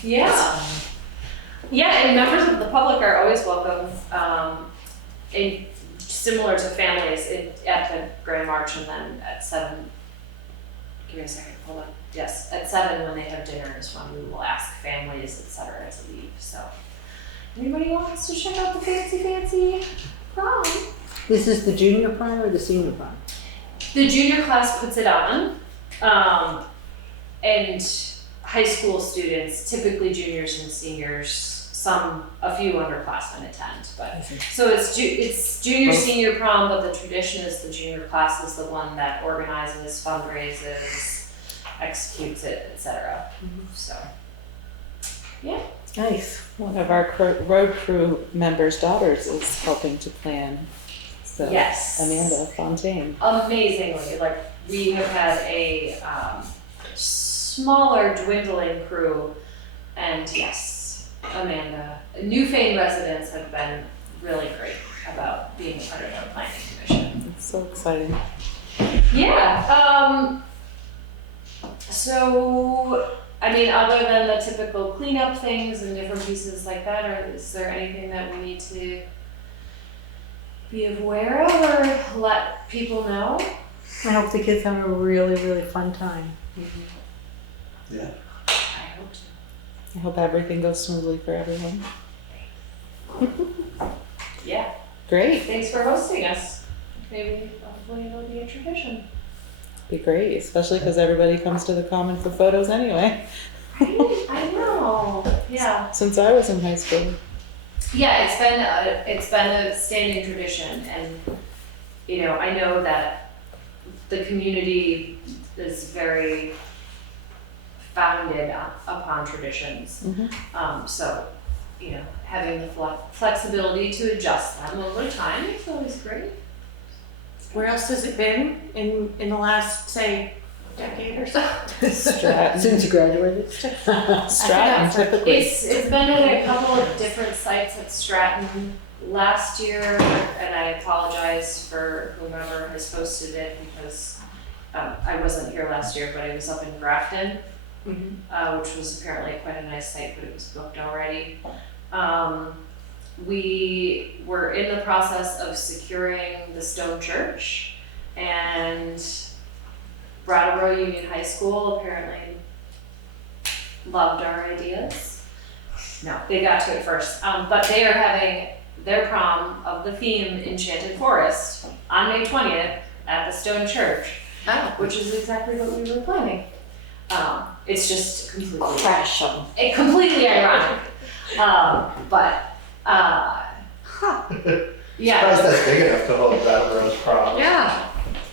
yeah. Yeah, and members of the public are always welcome, and similar to families at the Grand March, and then at 7, give me a second, hold on. Yes, at 7 when they have dinner is when we will ask families, etc. to leave, so. Anybody wants to check out the fancy prom? This is the junior prom or the senior prom? The junior class puts it on, and high school students, typically juniors and seniors, a few underclassmen attend, but so it's junior senior prom, but the tradition is the junior class is the one that organizes, fundraises, executes it, etc. So yeah, Nice. One of our road crew members' daughters is helping to plan. So yes, Amanda Fontaine. amazingly, like we have had a smaller dwindling crew. And yes, Amanda, Newfane residents have been really great about being part of our planning commission. It's so exciting. Yeah, so, I mean, other than the typical cleanup things and different pieces like that, or is there anything that we need to be aware of or let people know? I hope the kids have a really, really fun time. Yeah. I hope so. I hope everything goes smoothly for everyone. Yeah, Great. thanks for hosting us. Maybe, hopefully it'll be a tradition. Be great, especially because everybody comes to the common for photos anyway. Right? I know, yeah. Since I was in high school. Yeah, it's been a standing tradition, and you know, I know that the community is very founded upon traditions. So, you know, having the flexibility to adjust them over time is always great. Where else has it been in the last, say, decade or so? Stratton. Since you graduated. Stratton typically. It's been at a couple of different sites at Stratton last year, and I apologize for whomever has posted it because I wasn't here last year, but it was up in Grafton, which was apparently quite a nice site, but it was booked already. We were in the process of securing the stone church, and Brattleboro Union High School apparently loved our ideas. No, they got to it first. But they are having their prom of the theme Enchanted Forest on May 20th at the Stone Church, which is exactly what we were planning. It's just completely completely ironic. Yeah. Surprised that's big enough to hold Brattleboro's prom. Yeah.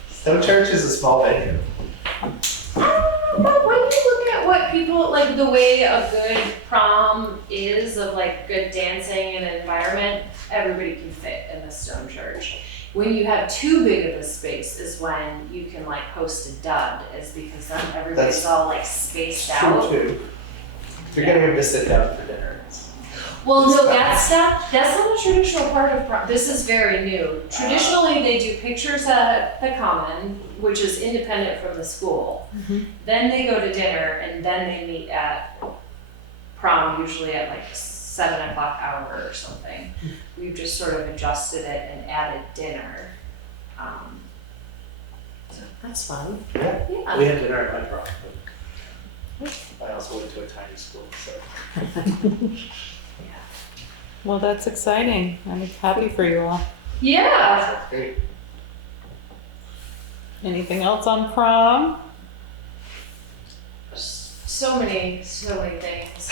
Stone Church is a small venue. But when you look at what people, like the way a good prom is of like good dancing and environment, everybody can fit in the Stone Church. When you have too big of a space is when you can like host a dud, is because then everybody's That's all like spaced True out. too. If you're getting him to sit down for dinner. Well, no, that's not a traditional part of prom. This is very new. Traditionally, they do pictures at the Common, which is independent from the school. Then they go to dinner, and then they meet at prom, usually at like 7 o'clock hour or something. We've just sort of adjusted it and added dinner. That's fun. Yeah. Yeah. We had dinner at my prom. But I also went to a tiny school, so. Well, that's exciting. I'm happy for you all. Yeah. Great. Anything else on prom? So many things.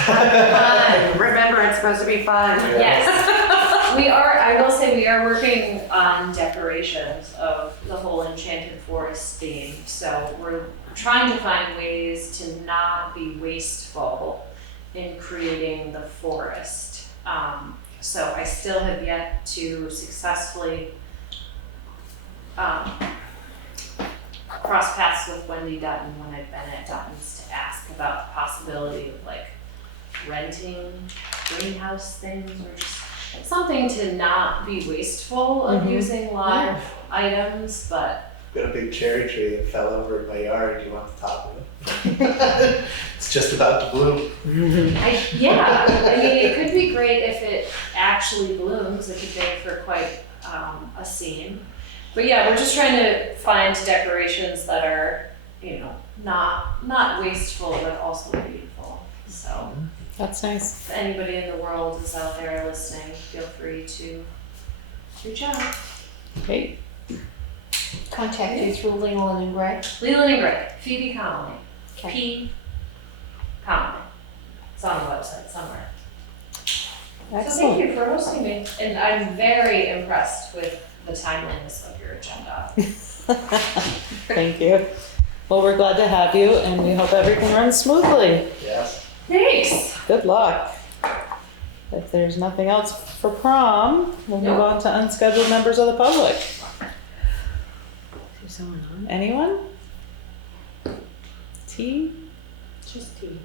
Remember, it's supposed to be fun. Yes. We are, I will say, we are working on decorations of the whole Enchanted Forest theme. So we're trying to find ways to not be wasteful in creating the forest. So I still have yet to successfully cross paths with Wendy Dutton when I've been at Dutton's to ask about the possibility of like renting greenhouse things or just something to not be wasteful of using live items, but Got a big cherry tree that fell over in my yard. Do you want the top of it? It's just about to bloom. I mean, it could be great if it actually blooms. It could make for quite a scene. But yeah, we're just trying to find decorations that are, you know, not wasteful, but also beautiful. So That's nice. if anybody in the world is out there listening, feel free to reach out. Great. Contact you through Leland and Gray. Leland and Gray, Phoebe Connolly, Okay. P. Connolly. It's on the website somewhere. So thank Excellent. you for hosting me, and I'm very impressed with the timeliness of your agenda. Thank you. Well, we're glad to have you, and we hope everything runs smoothly. Yes. Thanks. Good luck. If there's nothing else for prom, we'll move on to unscheduled members of the public. Is someone on? Anyone? T? Just tea.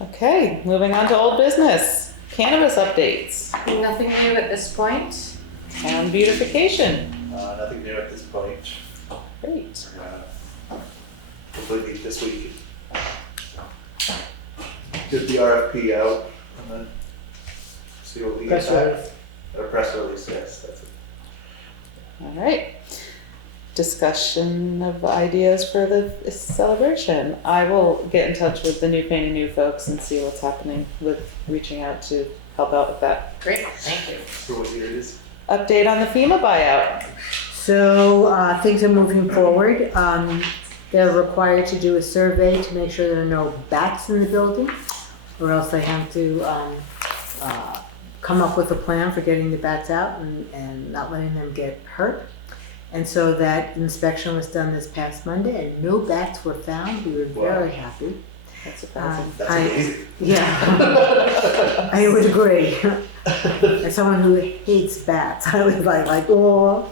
Okay, moving on to old business. Cannabis updates. Nothing new at this point. Town beautification. Nothing new at this point. Great. Hopefully meet this week. Get the RFP out and then see what we get Press back. release. A press release, yes, that's it. All right. Discussion of ideas for the celebration. I will get in touch with the Newfane and new folks and see what's happening with reaching out to help out with that. Great, thank you. For what year it is. Update on the FEMA buyout. So things are moving forward. They're required to do a survey to make sure there are no bats in the building, or else they have to come up with a plan for getting the bats out and not letting them get hurt. And so that inspection was done this past Monday, and no bats were found. We were very happy. That's surprising. That's amazing. Yeah, I would agree. As someone who hates bats, I was like, oh.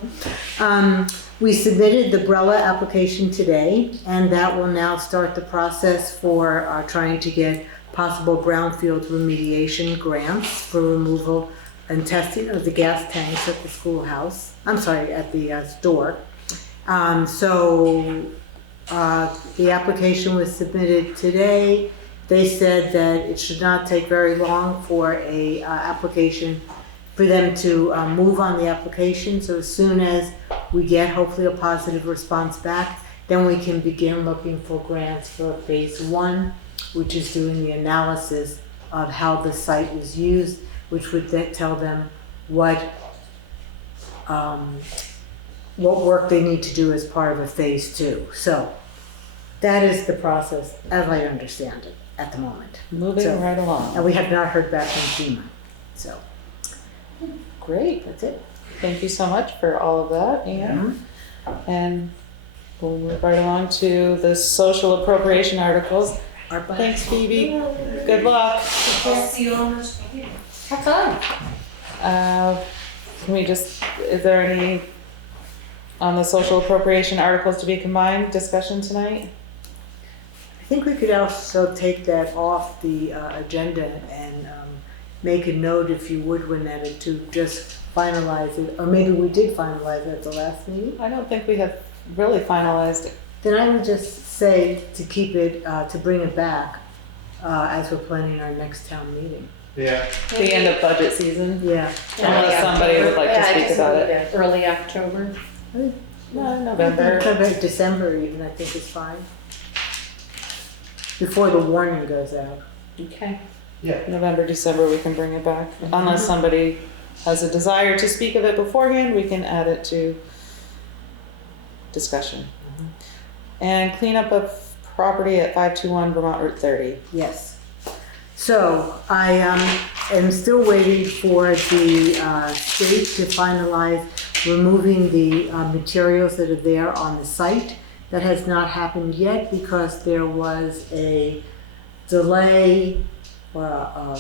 We submitted the BRELA application today, and that will now start the process for trying to get possible brownfield remediation grants for removal and testing of the gas tanks at the schoolhouse. I'm sorry, at the store. The application was submitted today. They said that it should not take very long for a application, for them to move on the application. So as soon as we get hopefully a positive response back, then we can begin looking for grants for phase 1, which is doing the analysis of how the site was used, which would then tell them what work they need to do as part of a phase 2. So that is the process as I understand it at the moment. Moving right along. And we have not heard back from FEMA. So Great. that's it. Thank you so much for all of that, Ian. And we'll move right along to the social appropriation articles. Thanks, Phoebe. Good luck. I'll see you on this. Have fun. Can we just, is there any on the social appropriation articles to be combined discussion tonight? I think we could also take that off the agenda and make a note, if you would, Winetta, to just finalize it. Or maybe we did finalize it at the last meeting. I don't think we have really finalized it. Then I would just say to keep it, to bring it back as we're planning our next town meeting. Yeah. The end of budget season. Yeah. Unless somebody would like to speak about it. Early October. No, November. December even, I think is fine. Before the warning goes out. Okay. Yeah. November, December, we can bring it back. Unless somebody has a desire to speak of it beforehand, we can add it to discussion. And cleanup of property at 521 Vermont Route 30. Yes. So I am still waiting for the state to finalize removing the materials that are there on the site. That has not happened yet because there was a delay. There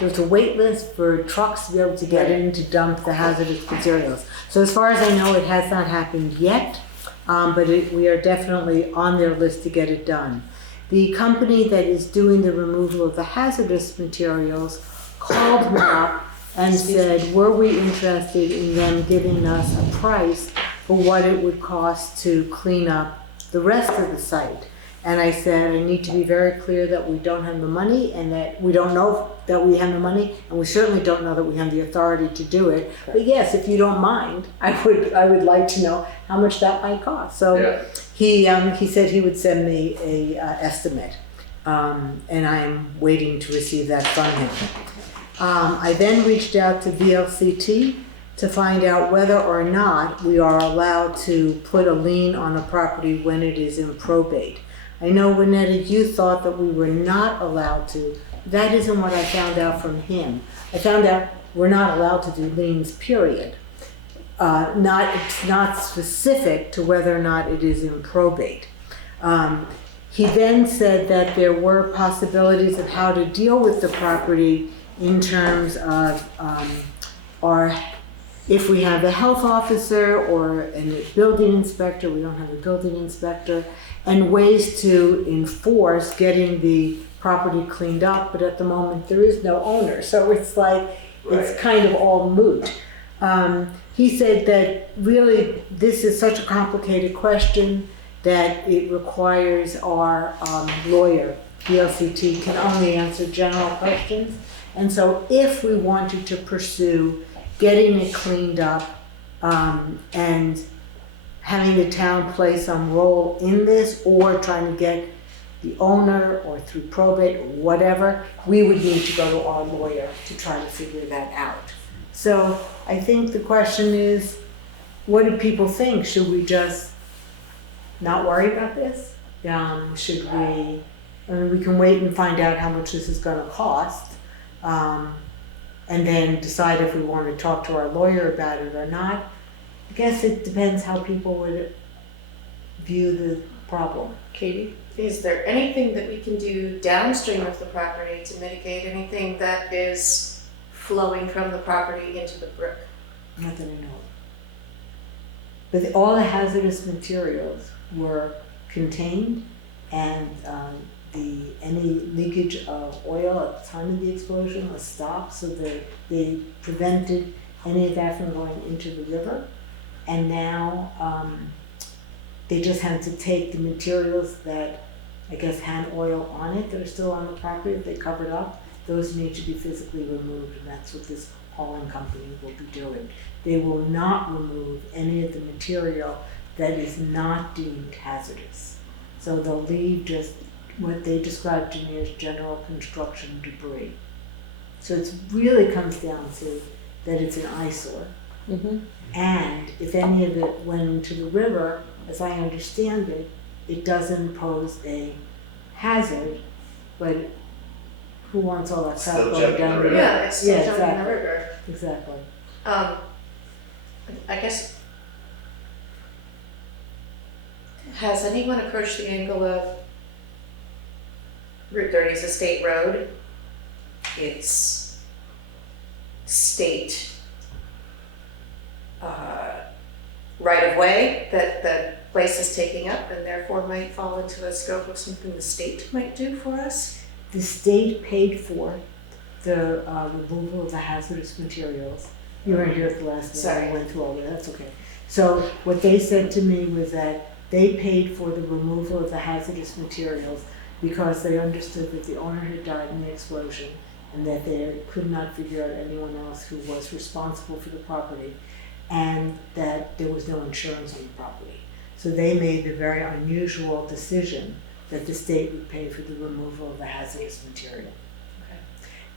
was a wait list for trucks to be able to get in to dump the hazardous materials. So as far as I know, it has not happened yet, but we are definitely on their list to get it done. The company that is doing the removal of the hazardous materials called me up and said, were we interested in them giving us a price for what it would cost to clean up the rest of the site. And I said, I need to be very clear that we don't have the money and that we don't know that we have the money, and we certainly don't know that we have the authority to do it. But yes, if you don't mind, I would like to know how much that might cost. So he said he would send me a estimate, and I'm waiting to receive that from him. I then reached out to VLCT to find out whether or not we are allowed to put a lien on a property when it is in probate. I know, Winetta, you thought that we were not allowed to. That isn't what I found out from him. I found out we're not allowed to do liens, period. It's not specific to whether or not it is in probate. He then said that there were possibilities of how to deal with the property in terms of our if we have a health officer or a building inspector, we don't have a building inspector, and ways to enforce getting the property cleaned up, but at the moment there is no owner, so it's like, it's kind of all moot. He said that really this is such a complicated question that it requires our lawyer, BLCT, can only answer general questions. And so if we wanted to pursue getting it cleaned up and having the town play some role in this, or trying to get the owner or through probate or whatever, we would need to go to our lawyer to try to figure that out. So I think the question is, what do people think? Should we just not worry about this? Should we, I mean, we can wait and find out how much this is gonna cost, and then decide if we want to talk to our lawyer about it or not. I guess it depends how people would view the problem. Katie? Is there anything that we can do downstream of the property to mitigate anything that is flowing from the property into the brook? Not that I know of. But all the hazardous materials were contained, and any leakage of oil at the time of the explosion was stopped, so that they prevented any of that from going into the river. And now they just had to take the materials that I guess had oil on it that are still on the property that they covered up. Those need to be physically removed, and that's what this hauling company will be doing. They will not remove any of the material that is not deemed hazardous. So they'll leave just what they described to me as general construction debris. So it really comes down to that it's an eyesore. Mm-hmm. And if any of it went into the river, as I understand it, it doesn't pose a hazard, but who wants all that crap Still going jumping down the the river. river? Yeah, it's still Yeah, jumping the exactly. river. Exactly. I guess, has anyone approached the angle of Route 30 is a state road? It's state right of way that the place is taking up, and therefore might fall into the scope of something the state might do for us. The state paid for the removal of the hazardous materials. You weren't here at the last meeting, Sorry. I went through all that, that's okay. So what they said to me was that they paid for the removal of the hazardous materials because they understood that the owner had died in the explosion and that they could not figure out anyone else who was responsible for the property, and that there was no insurance on the property. So they made the very unusual decision that the state would pay for the removal of the hazardous material.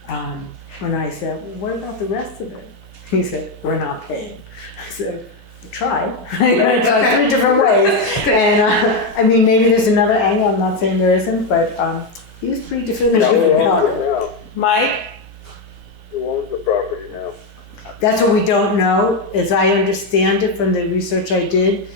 Okay. When I said, well, what about the rest of it? He said, we're not paying. I said, we tried. I tried 3 different ways. And I mean, maybe there's another angle, I'm not saying there isn't, but he was pretty definitive. Who owns about it it. now? Mike? Who owns the property now? That's what we don't know. As I understand it from the research I did,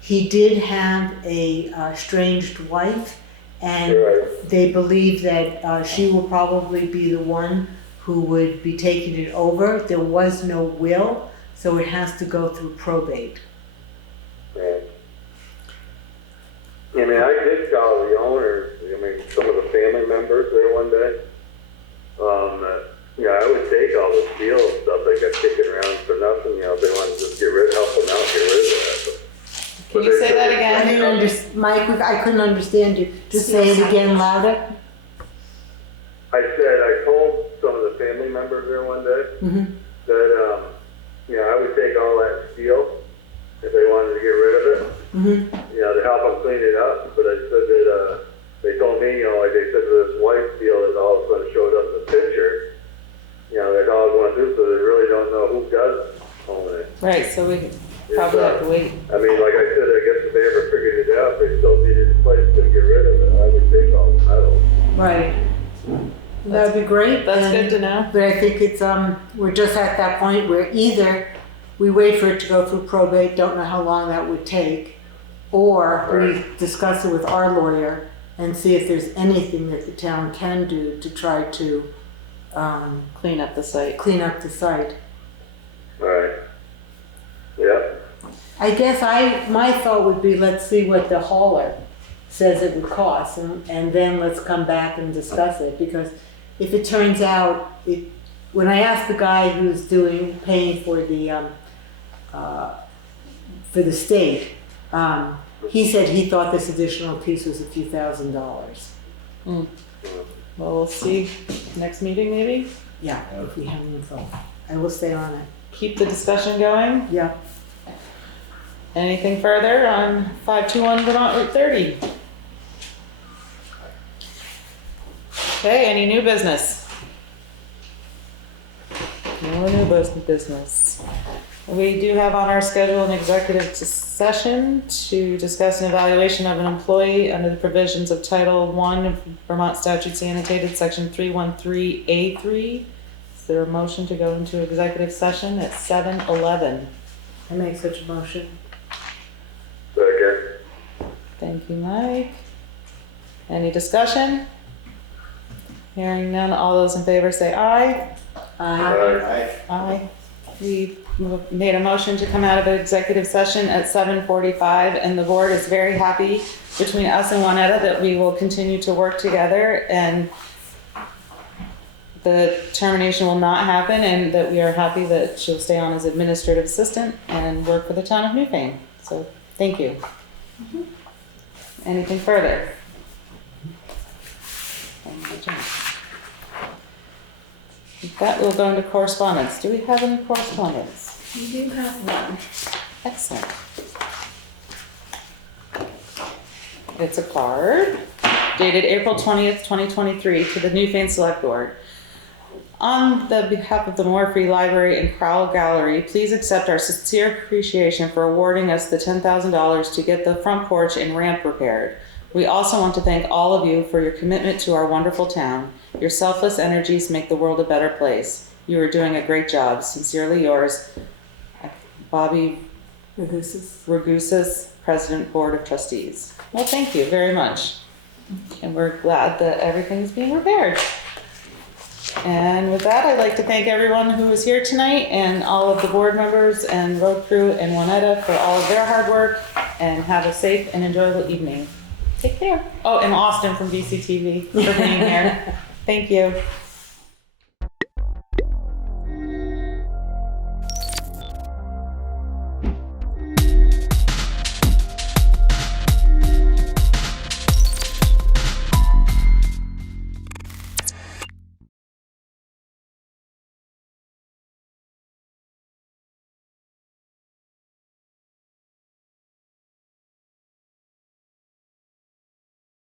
he did have a estranged wife, and Right. they believe that she will probably be the one who would be taking it over. There was no will, so it has to go through probate. Right. I mean, I did call the owner, I mean, some of the family members there one day. Yeah, I would take all the steel and stuff they got kicking around for nothing, you know, if they wanted to just help them out, get rid of that. Can you say that I again? didn't Mike, I couldn't understand you. Just say it again louder. I said, I told some of the family members there one day Mm-hmm. that, you know, I would take all that steel if they wanted to get rid of it, Mm-hmm. you know, to help them clean it up. But I said that, they told me, you know, like they said this white steel is all that's going to show up in the picture. You know, that's all they want to do, so they really don't know who does own it. Right, so we probably have to wait. I mean, like I said, I guess if they ever figured it out, they still needed a place to get rid of it. I would take all the metal. Right. That would be great. That's and- good to know. But I think it's, we're just at that point where either we wait for it to go through probate, don't know how long that would take, or we discuss it with our lawyer and see if there's anything that the town can do to try to Clean up the site. clean up the site. I guess my thought would be, let's see what the hauler says it would cost, and then let's come back and discuss it, because if it turns out, when I asked the guy who's paying for the state, he said he thought this additional piece was a few $1,000s. Well, we'll see next meeting maybe. Yeah, if we have any thought. I will stay on it. Keep the discussion going. Yeah. Anything further on 521 Vermont Route 30? Okay, any new business? No new business. We do have on our schedule an executive session to discuss an evaluation of an employee under the provisions of Title I Vermont Statutes Annotated Section 313A3. Is there a motion to go into executive session at 7:11? I make such a motion. Second. Thank you, Mike. Any discussion? Hearing none, all those in favor say aye. Aye. Aye. We made a motion to come out of an executive session at 7:45, and the board is very happy between us and Juanetta that we will continue to work together, and the termination will not happen, and that we are happy that she'll stay on as administrative assistant and work for the town of Newfane. So thank you. Anything further? With that, we'll go into correspondence. Do we have any correspondence? We do have one. Excellent. It's a card dated April 20th, 2023 to the Newfane Select Board. On the behalf of the Moore Free Library and Crowell Gallery, please accept our sincere appreciation for awarding us the $10,000 to get the front porch and ramp repaired. We also want to thank all of you for your commitment to our wonderful town. Your selfless energies make the world a better place. You are doing a great job. Sincerely yours, Bobby Ragusis, President, Board of Trustees. Well, thank you very much. And we're glad that everything is being repaired. And with that, I'd like to thank everyone who was here tonight, and all of the board members and road crew and Juanetta for all of their hard work, and have a safe and enjoyable evening. Take care. Oh, and Austin from BCTV for being here. Thank you.